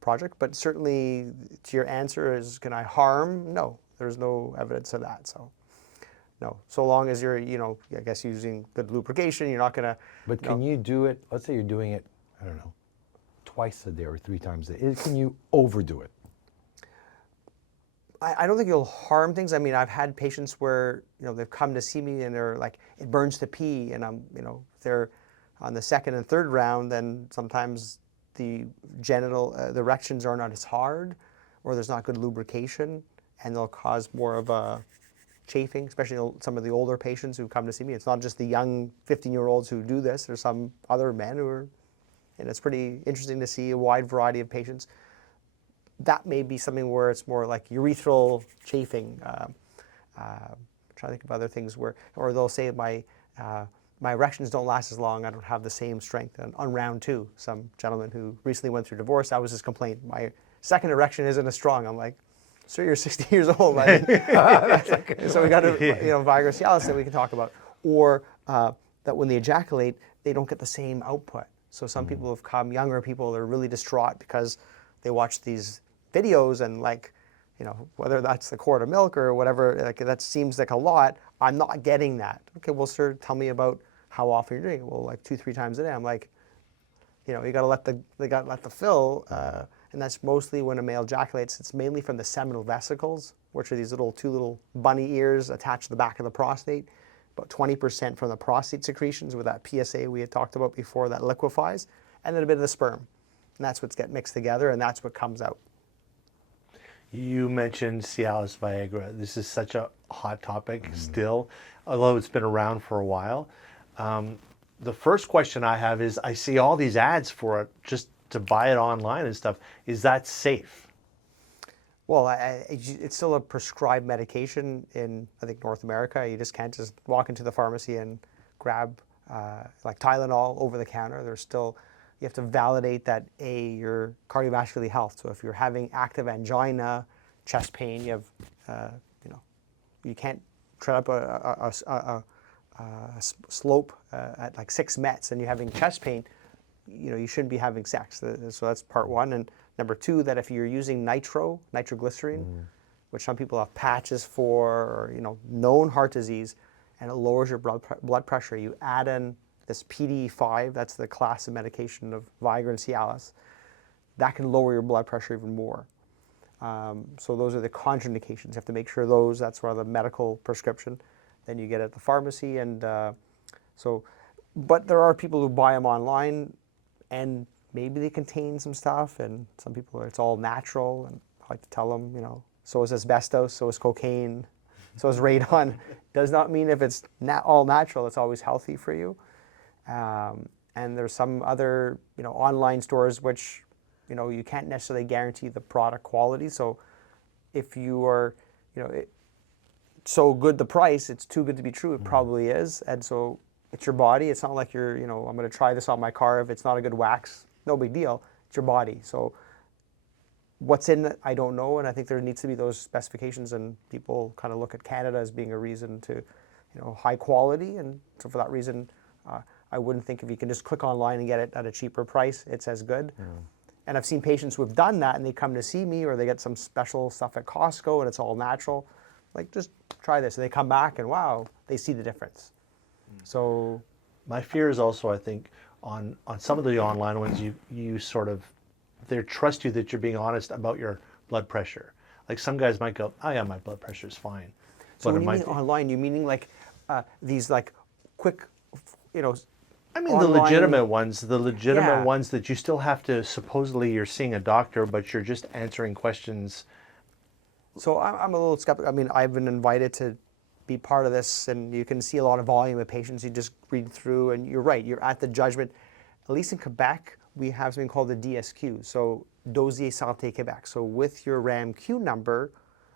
project, but certainly to your answer is, can I harm? No, there's no evidence of that. So no, so long as you're, you know, I guess using good lubrication, you're not going to. But can you do it, let's say you're doing it, I don't know, twice a day or 3 times a day. Can you overdo it? I don't think you'll harm things. I mean, I've had patients where, you know, they've come to see me and they're like, it burns to pee, and I'm, you know, if they're on the second and third round, then sometimes the genital, the erections are not as hard, or there's not good lubrication, and they'll cause more of a chafing, especially some of the older patients who come to see me. It's not just the young 15-year-olds who do this. There's some other men who are, and it's pretty interesting to see a wide variety of patients. That may be something where it's more like urethral chafing. Trying to think of other things where, or they'll say my erections don't last as long. I don't have the same strength. And on round 2, some gentleman who recently went through divorce, that was his complaint. My second erection isn't as strong. I'm like, sir, you're 60 years old. Like, so we got to, you know, Viagra Cialis that we can talk about, or that when they ejaculate, they don't get the same output. So some people have come, younger people, they're really distraught because they watch these videos and, like, you know, whether that's the quart of milk or whatever, like, that seems like a lot. I'm not getting that. Okay, well, sir, tell me about how often you're doing it. Well, like 2-3 times a day. I'm like, you know, you got to let the fill, and that's mostly when a male ejaculates. It's mainly from the seminal vesicles, which are these two little bunny ears attached to the back of the prostate. About 20% from the prostate secretions with that PSA we had talked about before that liquefies, and then a bit of the sperm. And that's what's get mixed together, and that's what comes out. You mentioned Cialis Viagra. This is such a hot topic still, although it's been around for a while. The first question I have is, I see all these ads for it just to buy it online and stuff. Is that safe? Well, it's still a prescribed medication in, I think, North America. You just can't just walk into the pharmacy and grab like Tylenol over the counter. There's still, you have to validate that your cardiovascular health. So if you're having active angina, chest pain, you have, you know, you can't tread up a slope at like 6 Mets and you're having chest pain. You know, you shouldn't be having sex. So that's part one. And number 2, that if you're using nitroglycerin, which some people have patches for, or, you know, known heart disease, and it lowers your blood pressure, you add in this PDE5, that's the class of medication of Viagra and Cialis, that can lower your blood pressure even more. So those are the contraindications. You have to make sure that's where the medical prescription. Then you get it at the pharmacy, and but there are people who buy them online, and maybe they contain some stuff, and some people it's all natural, and I like to tell them, you know, so is asbestos, so is cocaine, so is radon. Does not mean if it's all natural, it's always healthy for you. And there's some other, you know, online stores which, you know, you can't necessarily guarantee the product quality. So if you are, you know, so good the price, it's too good to be true. It probably is. And so it's your body. It's not like you're, you know, I'm going to try this on my car. If it's not a good wax, no big deal. It's your body. So what's in it, I don't know. And I think there needs to be those specifications, and people kind of look at Canada as being a reason to, you know, high quality. And so for that reason, I wouldn't think if you can just click online and get it at a cheaper price, it's as good. And I've seen patients who have done that, and they come to see me, or they get some special stuff at Costco and it's all natural. Like, just try this. And they come back and wow, they see the difference. So My fear is also, I think, on some of the online ones, you sort of, they trust you that you're being honest about your blood pressure. Like some guys might go, oh yeah, my blood pressure is fine. So But when it you might mean be, online, you meaning like these like quick, you know, I mean, the online- legitimate ones, Yeah. that you still have to, supposedly you're seeing a doctor, but you're just answering questions. So I'm a little skeptical. I mean, I've been invited to be part of this, and you can see a lot of volume of patients. You just read through, and you're right. You're at the judgment. At least in Quebec, we have something called the DSQ, so Dossier Santé Quebec. So with your RAM-Q number,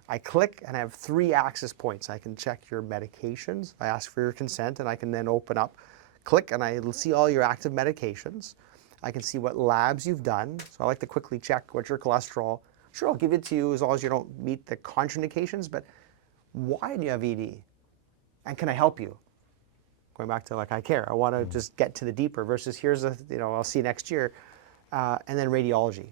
I click and I have 3 access points. I can check your medications. I ask for your consent, and I can then open up, click, and I see all your active medications. I can see what labs you've done. So I like to quickly check what's your cholesterol. Sure, I'll give it to you as long as you don't meet the contraindications, but why do you have ED? And can I help you? Going back to like I care. I want to just get to the deeper versus here's a, I'll see you next year. And then radiology.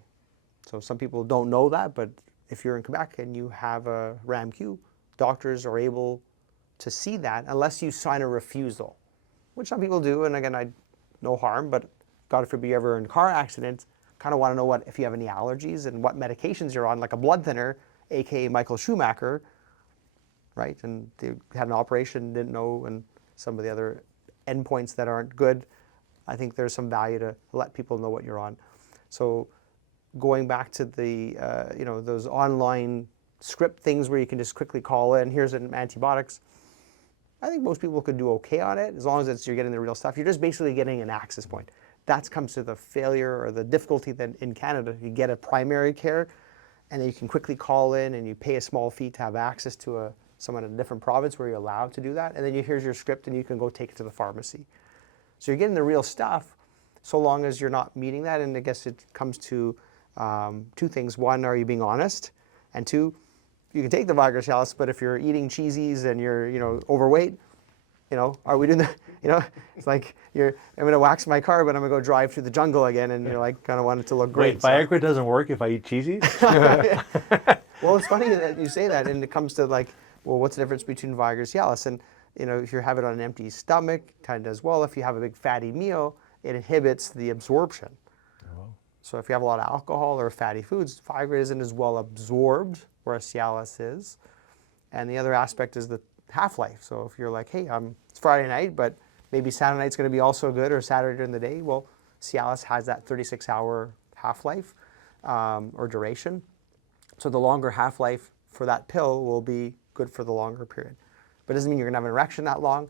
So some people don't know that, but if you're in Quebec and you have a RAM-Q, doctors are able to see that unless you sign a refusal, which some people do. And again, no harm, but God forbid you're ever in a car accident, kind of want to know if you have any allergies and what medications you're on, like a blood thinner, aka Michael Schumacher, right? And they had an operation, didn't know, and some of the other endpoints that aren't good. I think there's some value to let people know what you're on. So going back to the, those online script things where you can just quickly call in, here's an antibiotics. I think most people could do okay on it as long as you're getting the real stuff. You're just basically getting an access point. That comes to the failure or the difficulty that in Canada, you get a primary care and then you can quickly call in and you pay a small fee to have access to someone in a different province where you're allowed to do that. And then here's your script and you can go take it to the pharmacy. So you're getting the real stuff so long as you're not meeting that. And I guess it comes to 2 things. 1, are you being honest? And 2, you can take the Viagra Cialis, but if you're eating cheesies and you're, overweight, are we doing the, it's like I'm going to wax my car, but I'm going to go drive through the jungle again, and you're like, kind of want it to look great. Wait, Viagra doesn't work if I eat cheesies? Well, it's funny that you say that, and it comes to like, well, what's the difference between Viagra and Cialis? And, if you have it on an empty stomach, kind of does well. If you have a big fatty meal, it inhibits the absorption. So if you have a lot of alcohol or fatty foods, Viagra isn't as well absorbed, whereas Cialis is. And the other aspect is the half-life. So if you're like, hey, it's Friday night, but maybe Saturday night's going to be also good, or Saturday during the day, well, Cialis has that 36-hour half-life or duration. So the longer half-life for that pill will be good for the longer period. But it doesn't mean you're going to have an erection that long.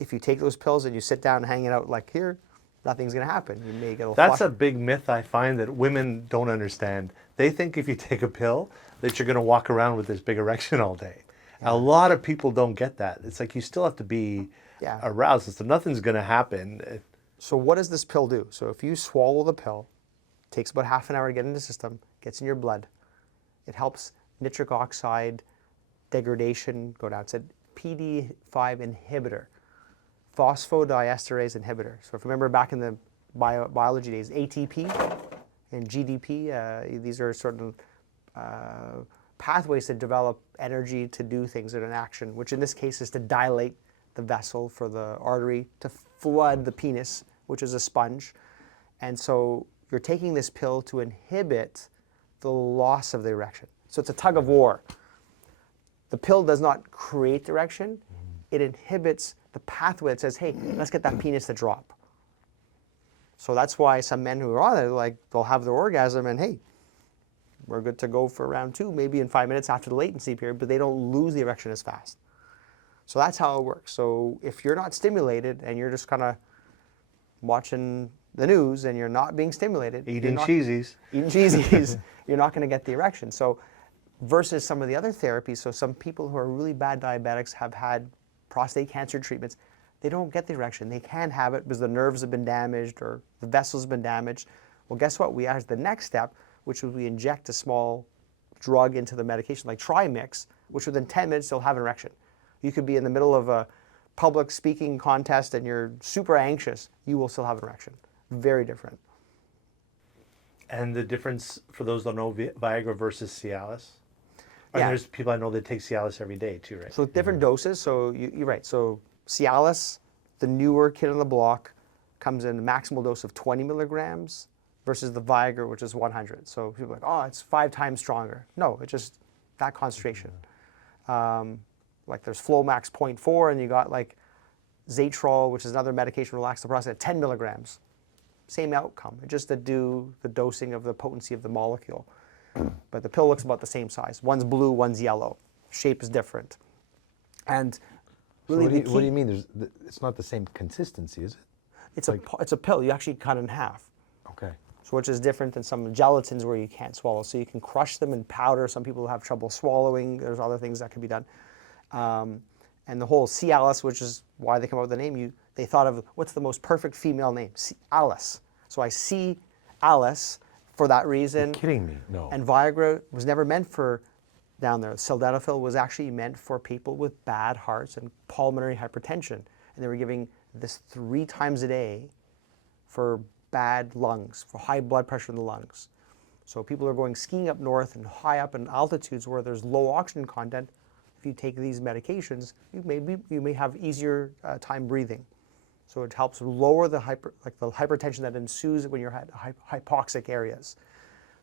If you take those pills and you sit down and hang it out like here, nothing's going to happen. You may get a little That's flush. a big myth I find that women don't understand. They think if you take a pill that you're going to walk around with this big erection all day. A lot of people don't get that. It's like you still have to be aroused. So nothing's going to happen. So what does this pill do? So if you swallow the pill, it takes about half an hour to get in the system, gets in your blood. It helps nitric oxide degradation go down. It's a PD5 inhibitor, phosphodiesterase inhibitor. So if you remember back in the biology days, ATP and GDP, these are certain pathways that develop energy to do things in an action, which in this case is to dilate the vessel for the artery to flood the penis, which is a sponge. And so you're taking this pill to inhibit the loss of the erection. So it's a tug of war. The pill does not create the erection. It inhibits the pathway that says, hey, let's get that penis to drop. So that's why some men who are on it, like, they'll have their orgasm and, hey, we're good to go for round 2, maybe in 5 minutes after the latency period, but they don't lose the erection as fast. So that's how it works. So if you're not stimulated and you're just kind of watching the news and you're not being stimulated, Eating cheesies, you're not going to get the erection. So versus some of the other therapies, so some people who are really bad diabetics have had prostate cancer treatments, they don't get the erection. They can have it because the nerves have been damaged or the vessels have been damaged. Well, guess what? We add the next step, which is we inject a small drug into the medication, like Trimix, which within 10 minutes they'll have an erection. You could be in the middle of a public speaking contest and you're super anxious, you will still have an erection. Very different. and the difference for those that don't know Viagra versus Cialis. And Yeah. there's people I know that take Cialis every day too, right? So different doses. So you're right. So Cialis, the newer kid on the block, comes in a maximal dose of 20 milligrams versus the Viagra, which is 100. So people are like, oh, it's 5 times stronger. No, it's just that concentration. Like there's Flomax 0.4, and you got like Zatrol, which is another medication to relax the prostate, at 10 milligrams. Same outcome, just to do the dosing of the potency of the molecule. But the pill looks about the same size. One's blue, one's yellow. Shape is different. And really, So what do you mean? It's not the same consistency, is it? it's a pill. You actually cut in half. Okay. So which is different than some gelatins where you can't swallow. So you can crush them in powder. Some people have trouble swallowing. There's other things that can be done. And the whole Cialis, which is why they come up with the name, they thought of what's the most perfect female name? Alice. So I see Alice for that reason. You're kidding me? No. And Viagra was never meant for down there. Sildenafil was actually meant for people with bad hearts and pulmonary hypertension. And they were giving this 3 times a day for bad lungs, for high blood pressure in the lungs. So people are going skiing up north and high up in altitudes where there's low oxygen content. If you take these medications, you may have easier time breathing. So it helps lower the hypertension that ensues when you're at hypoxic areas.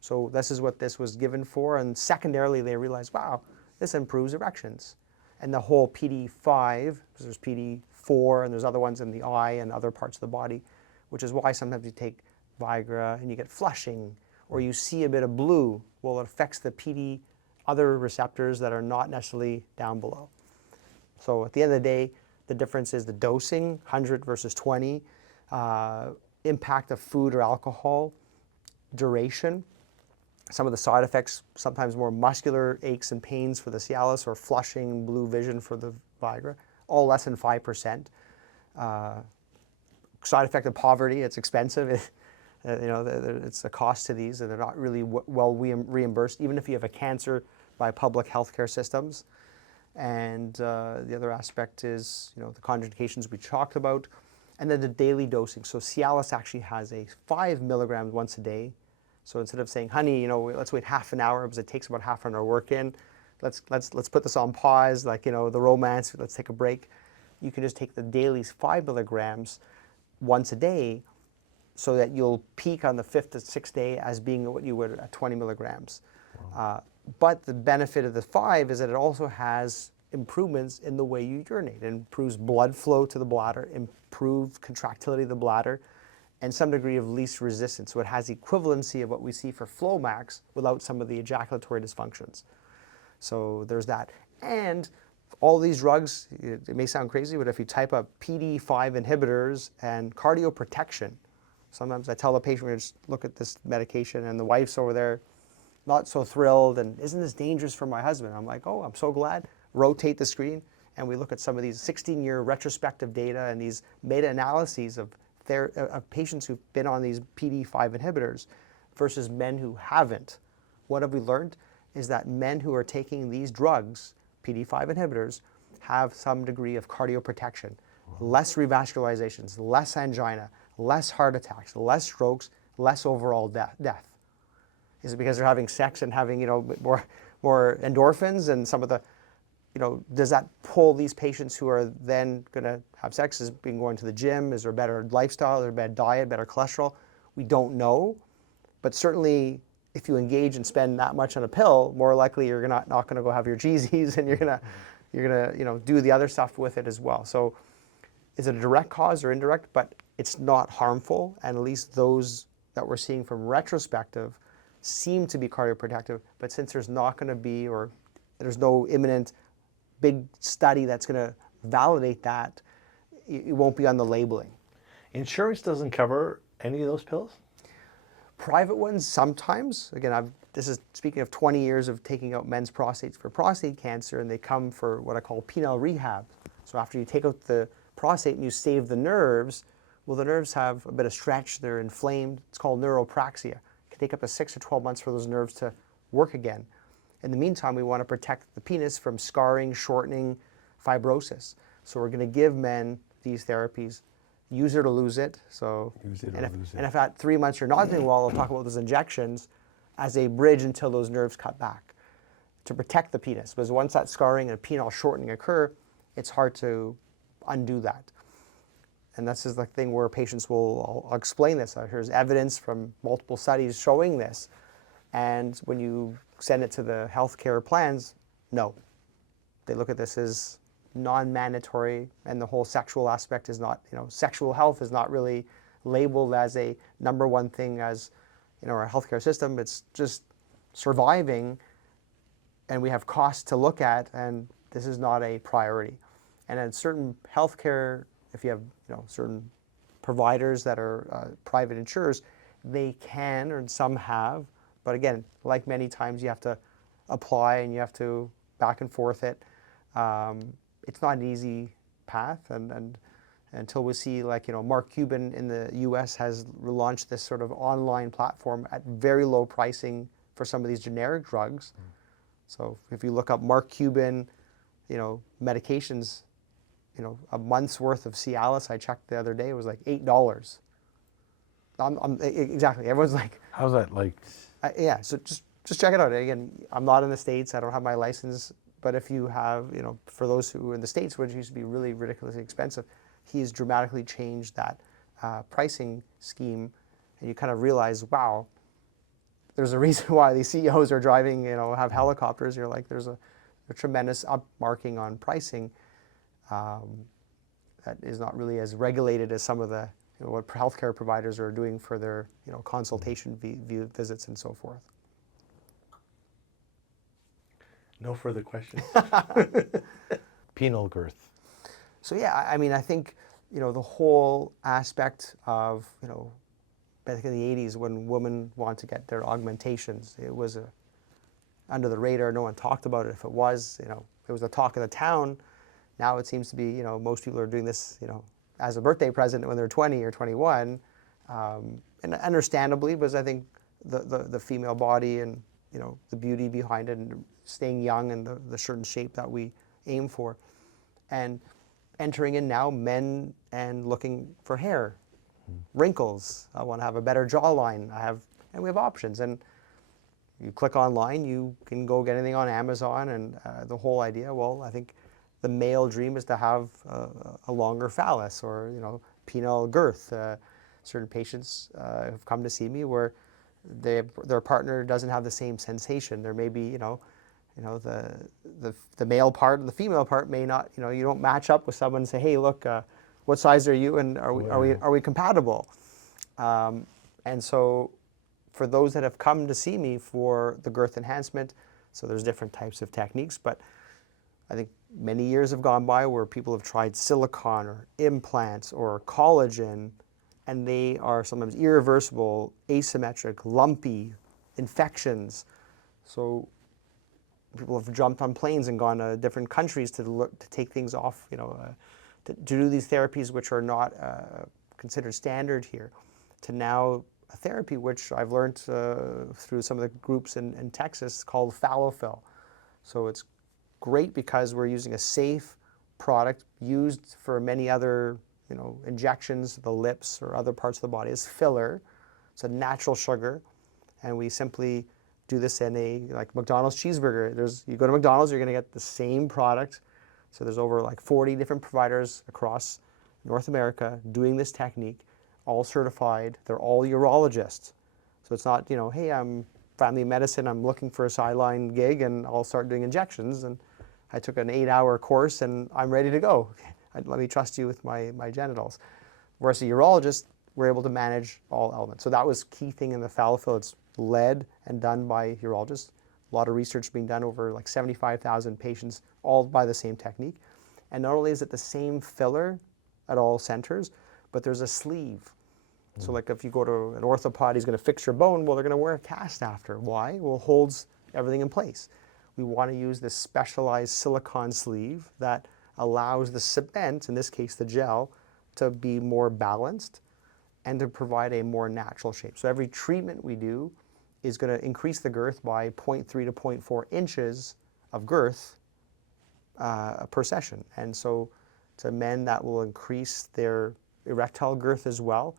So this is what this was given for, and secondarily they realized, wow, this improves erections. And the whole PD5, because there's PD4 and there's other ones in the eye and other parts of the body, which is why sometimes you take Viagra and you get flushing, or you see a bit of blue. Well, it affects the PD other receptors that are not necessarily down below. So at the end of the day, the difference is the dosing, 100 versus 20, impact of food or alcohol, duration. Some of the side effects, sometimes more muscular aches and pains for the Cialis, or flushing, blue vision for the Viagra, all less than 5%. Side effect of poverty, it's expensive. It's a cost to these, and they're not really well reimbursed, even if you have a cancer, by public healthcare systems. And the other aspect is, the contraindications we talked about, and then the daily dosing. So Cialis actually has a 5 milligrams once a day. So instead of saying, honey, let's wait half an hour because it takes about half an hour work in. Let's put this on pause, like the romance. Let's take a break. You can just take the daily 5 milligrams once a day, so that you'll peak on the 5th to 6th day as being what you would at 20 milligrams. Wow. But the benefit of the 5 is that it also has improvements in the way you urinate. It improves blood flow to the bladder, improves contractility of the bladder, and some degree of least resistance. So it has equivalency of what we see for Flomax without some of the ejaculatory dysfunctions. So there's that. And all these drugs, it may sound crazy, but if you type up PD5 inhibitors and cardioprotection, sometimes I tell the patient, we're going to just look at this medication, and the wife's over there not so thrilled, and isn't this dangerous for my husband? I'm like, oh, I'm so glad. Rotate the screen, and we look at some of these 16-year retrospective data and these meta-analyses of patients who've been on these PD5 inhibitors versus men who haven't. What have we learned is that men who are taking these drugs, PD5 inhibitors, have some degree of cardioprotection, less revascularizations, less angina, less heart attacks, less strokes, less overall death. Is it because they're having sex and having more endorphins, and some of the does that pull these patients who are then going to have sex as being going to the gym? Is there a better lifestyle, is there a better diet, better cholesterol? We don't know, but certainly if you engage and spend that much on a pill, more likely you're not going to go have your Jeezies, and you're gonna do the other stuff with it as well. So is it a direct cause or indirect? But it's not harmful, and at least those that we're seeing from retrospective seem to be cardioprotective. But since there's not going to be, or there's no imminent big study that's going to validate that, it won't be on the labeling. Insurance doesn't cover any of those pills? Private ones sometimes. Again, this is speaking of 20 years of taking out men's prostates for prostate cancer, and they come for what I call penile rehab. So after you take out the prostate and you save the nerves, well, the nerves have a bit of stretch, they're inflamed. It's called neuropraxia. It can take up to 6 or 12 months for those nerves to work again. In the meantime, we want to protect the penis from scarring, shortening, fibrosis. So we're going to give men these therapies, use it or lose it. So, and if at 3 months you're not doing well, I'll talk about those injections as a bridge until those nerves cut back to protect the penis. Because once that scarring and penile shortening occur, it's hard to undo that. and this is the thing where patients will, I'll explain this. Here's evidence from multiple studies showing this. And when you send it to the healthcare plans, no. They look at this as non-mandatory, and the whole sexual aspect is not, sexual health is not really labeled as a number one thing as, our healthcare system. It's just surviving, and we have costs to look at, and this is not a priority. And in certain healthcare, if you have, certain providers that are private insurers, they can, or some have, but again, like many times, you have to apply and you have to back and forth it. It's not an easy path, and until we see, like, Mark Cuban in the US has launched this sort of online platform at very low pricing for some of these generic drugs. So if you look up Mark Cuban, medications, a month's worth of Cialis, I checked the other day, it was like $8. Exactly, everyone's like, How's that like? yeah, so just check it out. Again, I'm not in the States, I don't have my license, but if you have, for those who are in the States, which used to be really ridiculously expensive, he's dramatically changed that pricing scheme, and you kind of realize, wow, there's a reason why these CEOs are driving, have helicopters. You're like, there's a tremendous upmarking on pricing that is not really as regulated as some of the, what healthcare providers are doing for their, consultation visits and so forth. No further questions. Penile girth. So yeah, I mean, I think, the whole aspect of, back in the 80s when women want to get their augmentations, it was under the radar. No one talked about it. If it was, it was the talk of the town. Now it seems to be, most people are doing this, as a birthday present when they're 20 or 21. And understandably, because I think the female body and, the beauty behind it and staying young and the certain shape that we aim for. And entering in now, men and looking for hair, wrinkles. I want to have a better jawline. And we have options. And you click online, you can go get anything on Amazon. And the whole idea, well, I think the male dream is to have a longer phallus or, penile girth. Certain patients have come to see me where their partner doesn't have the same sensation. There may be, the male part and the female part may not, you don't match up with someone and say, hey, look, what size are you, and are we compatible? And so for those that have come to see me for the girth enhancement, so there's different types of techniques, but I think many years have gone by where people have tried silicone or implants or collagen, and they are sometimes irreversible, asymmetric, lumpy, infections. So people have jumped on planes and gone to different countries to take things off, to do these therapies which are not considered standard here, to now a therapy which I've learned through some of the groups in Texas called Fallofill. So it's great because we're using a safe product used for many other, injections, the lips or other parts of the body as filler. It's a natural sugar, and we simply do this in like McDonald's cheeseburger. You go to McDonald's, you're going to get the same product. So there's over like 40 different providers across North America doing this technique, all certified. They're all urologists. So it's not, hey, I'm family medicine, I'm looking for a sideline gig and I'll start doing injections. And I took an 8-hour course and I'm ready to go. Let me trust you with my genitals. Whereas a urologist, we're able to manage all elements. So that was key thing in the Fallofill. It's led and done by urologists. A lot of research being done over like 75,000 patients, all by the same technique. And not only is it the same filler at all centers, but there's a sleeve. So like if you go to an orthopod, he's going to fix your bone, well, they're going to wear a cast after. Why? Well, it holds everything in place. We want to use this specialized silicone sleeve that allows the cement, in this case the gel, to be more balanced and to provide a more natural shape. So every treatment we do is going to increase the girth by 0.3 to 0.4 inches of girth per session. And so to men, that will increase their erectile girth as well,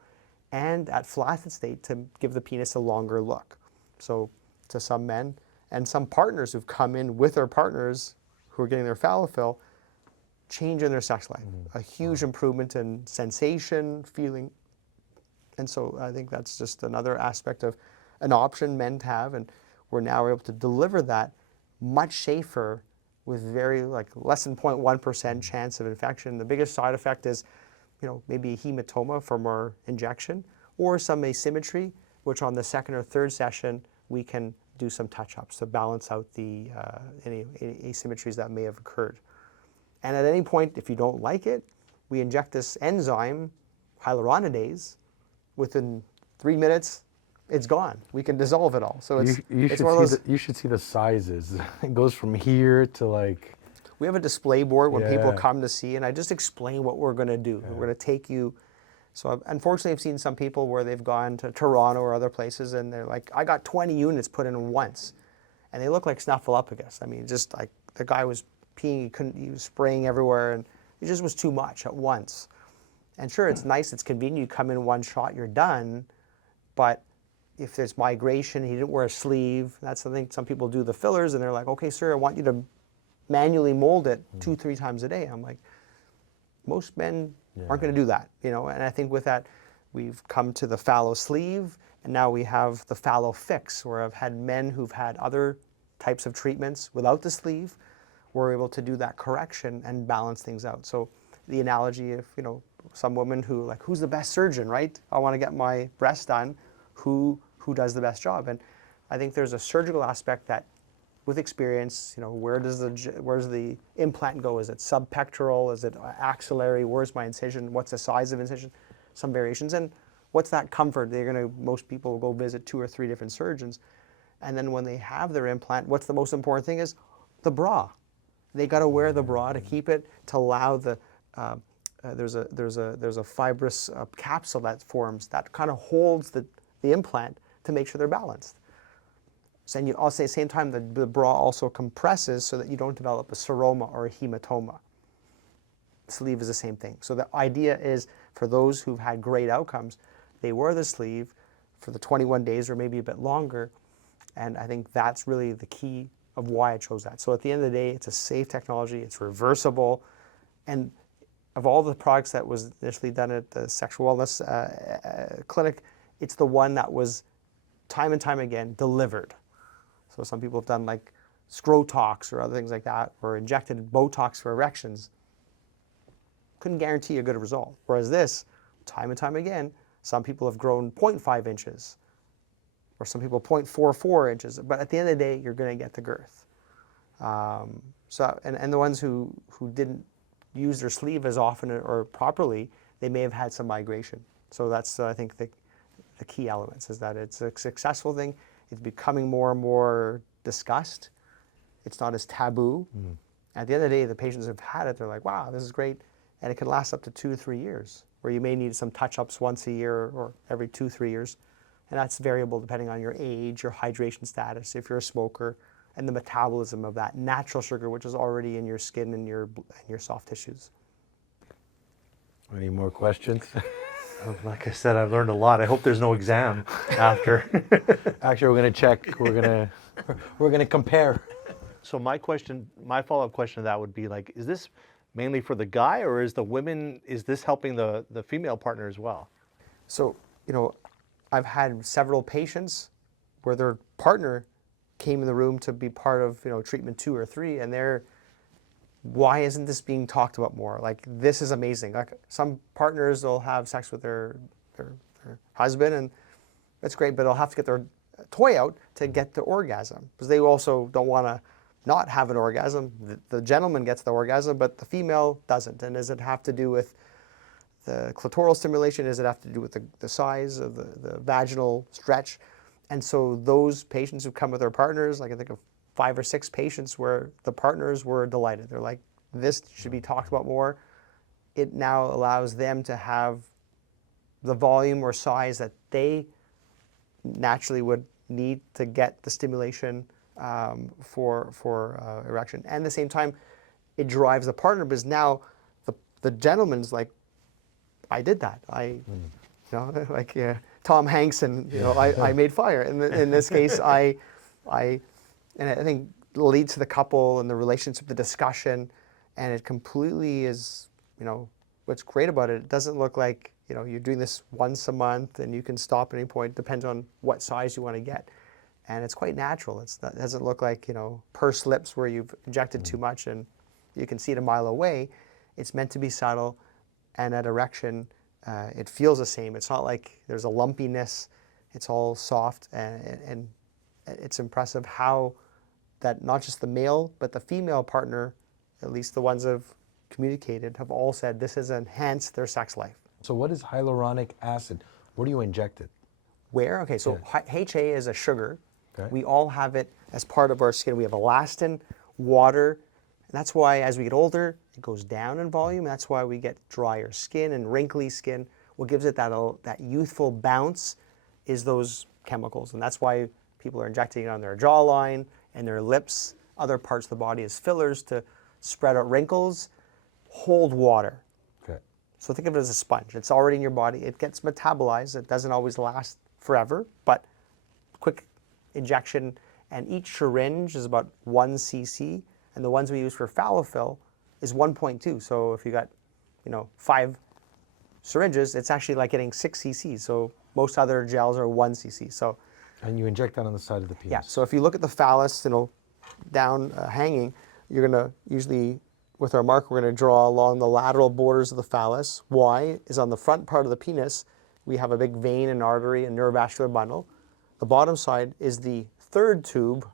and at flaccid state to give the penis a longer look. So to some men and some partners who've come in with their partners who are getting their Fallofill, change in their sex life, a huge improvement in sensation, feeling. And so I think that's just another aspect of an option men have, and we're now able to deliver that much safer with very like less than 0.1% chance of infection. The biggest side effect is, maybe a hematoma from our injection or some asymmetry, which on the second or third session we can do some touch-ups to balance out the any asymmetries that may have occurred. And at any point, if you don't like it, we inject this enzyme, hyaluronidase. Within 3 minutes, it's gone. We can dissolve it all. So it's one of those. You should see the sizes. It goes from here to like. We have a display board when people Yeah. come to see, and I just explain what we're going to do. We're going to take you. So unfortunately, I've seen some people where they've gone to Toronto or other places, and they're like, I got 20 units put in once. And they look like Snuffleupagus. I mean, just like the guy was peeing, he was spraying everywhere, and it just was too much at once. And sure, it's nice, it's convenient, you come in one shot, you're done. But if there's migration, he didn't wear a sleeve, that's the thing. Some people do the fillers, and they're like, okay, sir, I want you to manually mold it 2-3 times a day. I'm like, most men aren't going to do that, And I think with that, we've come to the fallow sleeve, and now we have the fallow fix, where I've had men who've had other types of treatments without the sleeve, we're able to do that correction and balance things out. So the analogy of, some woman who like, who's the best surgeon, right? I want to get my breast done. Who does the best job? And I think there's a surgical aspect that, with experience, where does the implant go? Is it subpectoral? Is it axillary? Where's my incision? What's the size of incision? Some variations. And what's that comfort? Most people will go visit 2 or 3 different surgeons. And then when they have their implant, what's the most important thing is the bra. They got to wear the bra to keep it, to allow the, there's a fibrous capsule that forms that kind of holds the implant to make sure they're balanced. So, and also at the same time, the bra also compresses so that you don't develop a seroma or a hematoma. Sleeve is the same thing. So the idea is, for those who've had great outcomes, they wear the sleeve for the 21 days or maybe a bit longer. And I think that's really the key of why I chose that. So at the end of the day, it's a safe technology, it's reversible, and of all the products that was initially done at the sexual wellness clinic, it's the one that was time and time again delivered. So some people have done like Scrotox or other things like that, or injected Botox for erections. Couldn't guarantee a good result. Whereas this, time and time again, some people have grown 0.5 inches, or some people 0.44 inches. But at the end of the day, you're going to get the girth. And the ones who didn't use their sleeve as often or properly, they may have had some migration. So that's, I think, the key elements, is that it's a successful thing. It's becoming more and more discussed. It's not as taboo. At the end of the day, the patients who've had it, they're like, wow, this is great. And it can last up to 2 or 3 years, where you may need some touch-ups once a year or every 2-3 years. And that's variable depending on your age, your hydration status, if you're a smoker, and the metabolism of that natural sugar, which is already in your skin and your soft tissues. Any more questions? Like I said, I've learned a lot. I hope there's no exam after. Actually, we're gonna check. We're gonna compare. So my follow-up question to that would be like, is this mainly for the guy, or is this helping the female partner as well? So, I've had several patients where their partner came in the room to be part of, treatment 2 or 3, and why isn't this being talked about more? Like, this is amazing. Like, some partners will have sex with their husband, and that's great, but they'll have to get their toy out to get the orgasm, because they also don't want to not have an orgasm. The gentleman gets the orgasm, but the female doesn't. And does it have to do with the clitoral stimulation? Does it have to do with the size of the vaginal stretch? And so those patients who come with their partners, like I think of 5 or 6 patients where the partners were delighted. They're like, this should be talked about more. It now allows them to have the volume or size that they naturally would need to get the stimulation for erection. And at the same time, it drives the partner, because now the gentleman's like, I did that. Like Tom Hanks and I made fire. In this case, and I think it leads to the couple and the relationship, the discussion, And it completely is, what's great about it, it doesn't look like, you're doing this once a month and you can stop at any point, depends on what size you want to get. And it's quite natural. It doesn't look like, pursed lips where you've injected too much and you can see it a mile away. It's meant to be subtle, and at erection, it feels the same. It's not like there's a lumpiness. It's all soft, and it's impressive how that not just the male, but the female partner, at least the ones I've communicated, have all said this has enhanced their sex life. So what is hyaluronic acid? Where do you inject it? Where? Okay, so HA is a sugar. Okay. We all have it as part of our skin. We have elastin, water, and that's why as we get older, it goes down in volume. That's why we get drier skin and wrinkly skin. What gives it that youthful bounce is those chemicals, and that's why people are injecting it on their jawline and their lips, other parts of the body as fillers to spread out wrinkles, hold water. Okay. So think of it as a sponge. It's already in your body. It gets metabolized. It doesn't always last forever, but quick injection, and each syringe is about 1 cc, and the ones we use for Fallofill is 1.2. So if you got, 5 syringes, it's actually like getting 6 cc. So most other gels are 1 cc. So, And you inject that on the side of the penis. yeah. So if you look at the phallus, down hanging, you're gonna usually, with our marker, we're gonna draw along the lateral borders of the phallus. Why? Is on the front part of the penis, we have a big vein and artery and neurovascular bundle. The bottom side is the third tube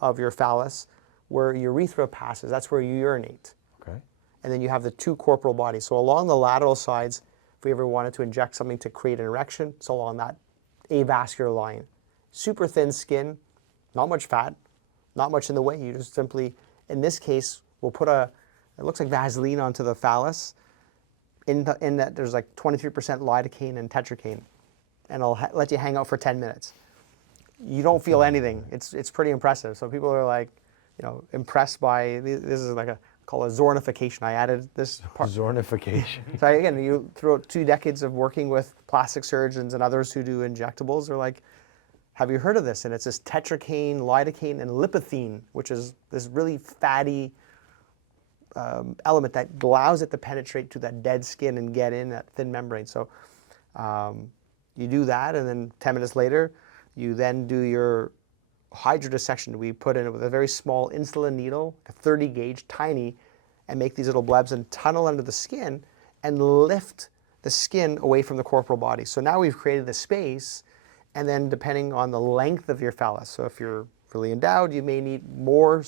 of your phallus where urethra passes. That's where you urinate. Okay. And then you have the 2 corporal bodies. So along the lateral sides, if we ever wanted to inject something to create an erection, it's along that avascular line. Super thin skin, not much fat, not much in the way. You just simply, in this case, we'll put it looks like Vaseline onto the phallus. In that there's like 23% lidocaine and tetracaine. And I'll let you hang out for 10 minutes. You don't feel anything. It's pretty impressive. So people are like, impressed by, this is like called a Zornification. I added this part. Zornification. So again, throughout 2 decades of working with plastic surgeons and others who do injectables, they're like, have you heard of this? And it's this tetracaine, lidocaine, and lipothiene, which is this really fatty element that allows it to penetrate to that dead skin and get in that thin membrane. So you do that, and then 10 minutes later, you then do your hydrodissection. We put in it with a very small insulin needle, a 30 gauge, tiny, and make these little blebs and tunnel under the skin and lift the skin away from the corporal body. So now we've created the space, and then depending on the length of your phallus, so if you're really endowed, you may need more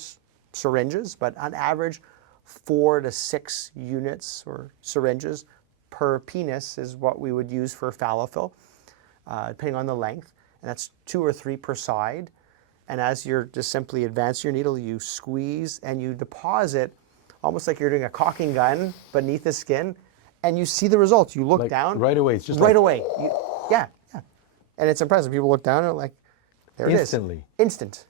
syringes, but on average, 4 to 6 units or syringes per penis is what we would use for Fallofill, depending on the length, and that's 2 or 3 per side. And as you're just simply advance your needle, you squeeze and you deposit, almost like you're doing a caulking gun beneath the skin, and you see the results. You look down. Right away. It's just right away. Yeah. And it's impressive. People look down and like, there Instantly. it is. Instant.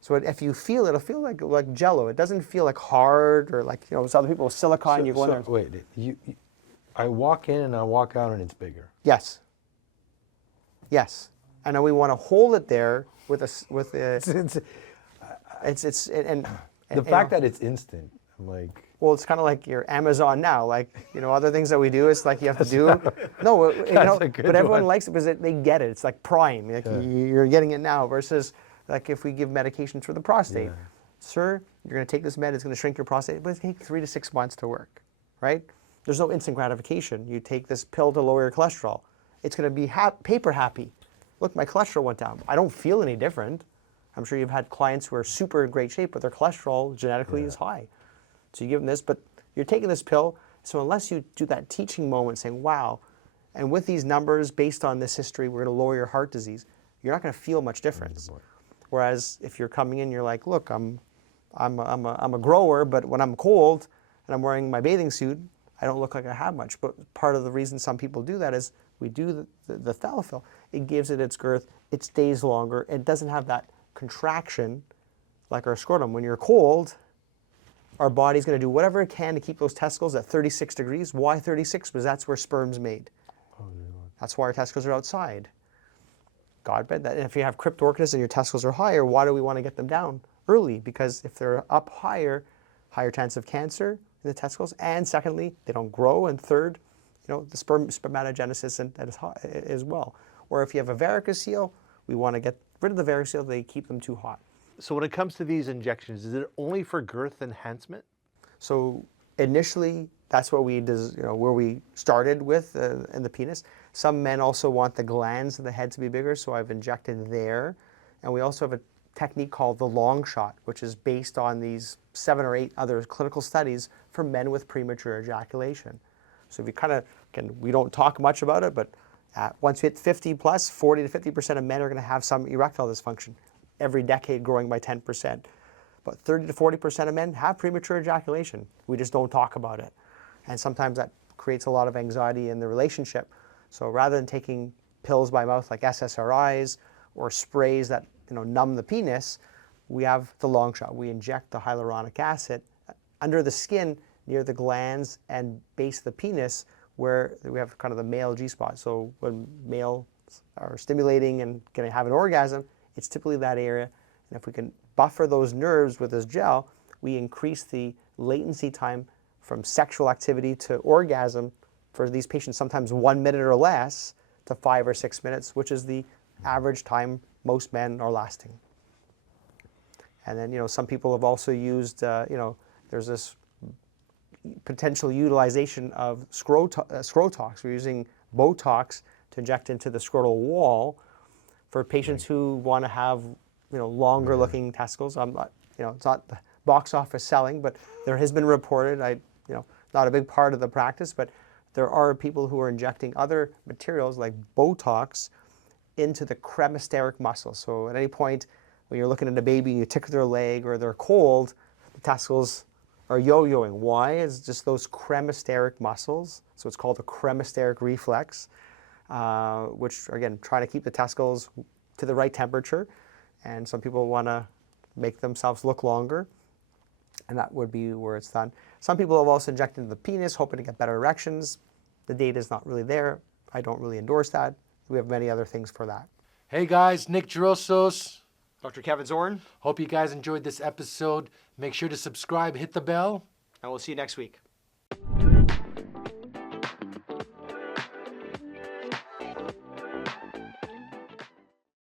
So if you feel it, it'll feel like Jello. It doesn't feel like hard or like, some other people with silicone, you go in there. Wait, I walk in and I walk out and it's bigger. Yes. And then we want to hold it there with The fact that it's instant, I'm like. Well, it's kind of like your Amazon now. Like, other things that we do, it's like you have to do. No, but everyone likes it because they get it. It's like Prime. Like you're getting it now versus like if we give medications for the prostate. Yeah. Sir, you're going to take this med. It's going to shrink your prostate, but it takes 3 to 6 months to work, right? There's no instant gratification. You take this pill to lower your cholesterol. It's going to be paper happy. Look, my cholesterol went down. I don't feel any different. I'm sure you've had clients who are super in great shape, but their cholesterol genetically is high. So you give them this, but you're taking this pill. So unless you do that teaching moment saying, wow, and with these numbers, based on this history, we're going to lower your heart disease, you're not going to feel much difference. Whereas if you're coming in, you're like, look, I'm a grower, but when I'm cold and I'm wearing my bathing suit, I don't look like I have much. But part of the reason some people do that is we do the Fallofill. It gives it its girth. It stays longer. It doesn't have that contraction like our scrotum. When you're cold, our body's going to do whatever it can to keep those testicles at 36 degrees. Why 36? Because that's where sperm's made. That's why our testicles are outside. God forbid that. And if you have cryptorchidis and your testicles are higher, why do we want to get them down early? Because if they're up higher, higher chance of cancer in the testicles, and secondly, they don't grow, and third, the spermatogenesis as well. Or if you have a varicocele, we want to get rid of the varicocele, they keep them too hot. So when it comes to these injections, is it only for girth enhancement? So initially, that's what where we started with in the penis. Some men also want the glands of the head to be bigger, so I've injected there. And we also have a technique called the long shot, which is based on these 7 or 8 other clinical studies for men with premature ejaculation. So if you we don't talk much about it, but once you hit 50 plus, 40 to 50% of men are going to have some erectile dysfunction, every decade growing by 10%. But 30 to 40% of men have premature ejaculation. We just don't talk about it. And sometimes that creates a lot of anxiety in the relationship. So rather than taking pills by mouth like SSRIs or sprays that numb the penis, we have the long shot. We inject the hyaluronic acid under the skin near the glands and base of the penis where we have kind of the male G-spot. So when males are stimulating and going to have an orgasm, it's typically that area. And if we can buffer those nerves with this gel, we increase the latency time from sexual activity to orgasm for these patients, sometimes 1 minute or less, to 5 or 6 minutes, which is the average time most men are lasting. And then, some people have also used, there's this potential utilization of scrotox. We're using Botox to inject into the scrotal wall for patients who want to have, longer looking testicles. I'm not, it's not the box office selling, but there has been reported, not a big part of the practice, but there are people who are injecting other materials like Botox into the cremasteric muscle. So at any point when you're looking at a baby and you tickle their leg or they're cold, the testicles are yo-yoing. Why? It's just those cremasteric muscles. So it's called a cremasteric reflex, which are, again, trying to keep the testicles to the right temperature. And some people want to make themselves look longer, and that would be where it's done. Some people have also injected into the penis, hoping to get better erections. The data is not really there. I don't really endorse that. We have many other things for that. Hey guys, Nick Drossos. Dr. Kevin Zorn, Hope you guys enjoyed this episode. Make sure to subscribe, hit the bell. and we'll see you next week.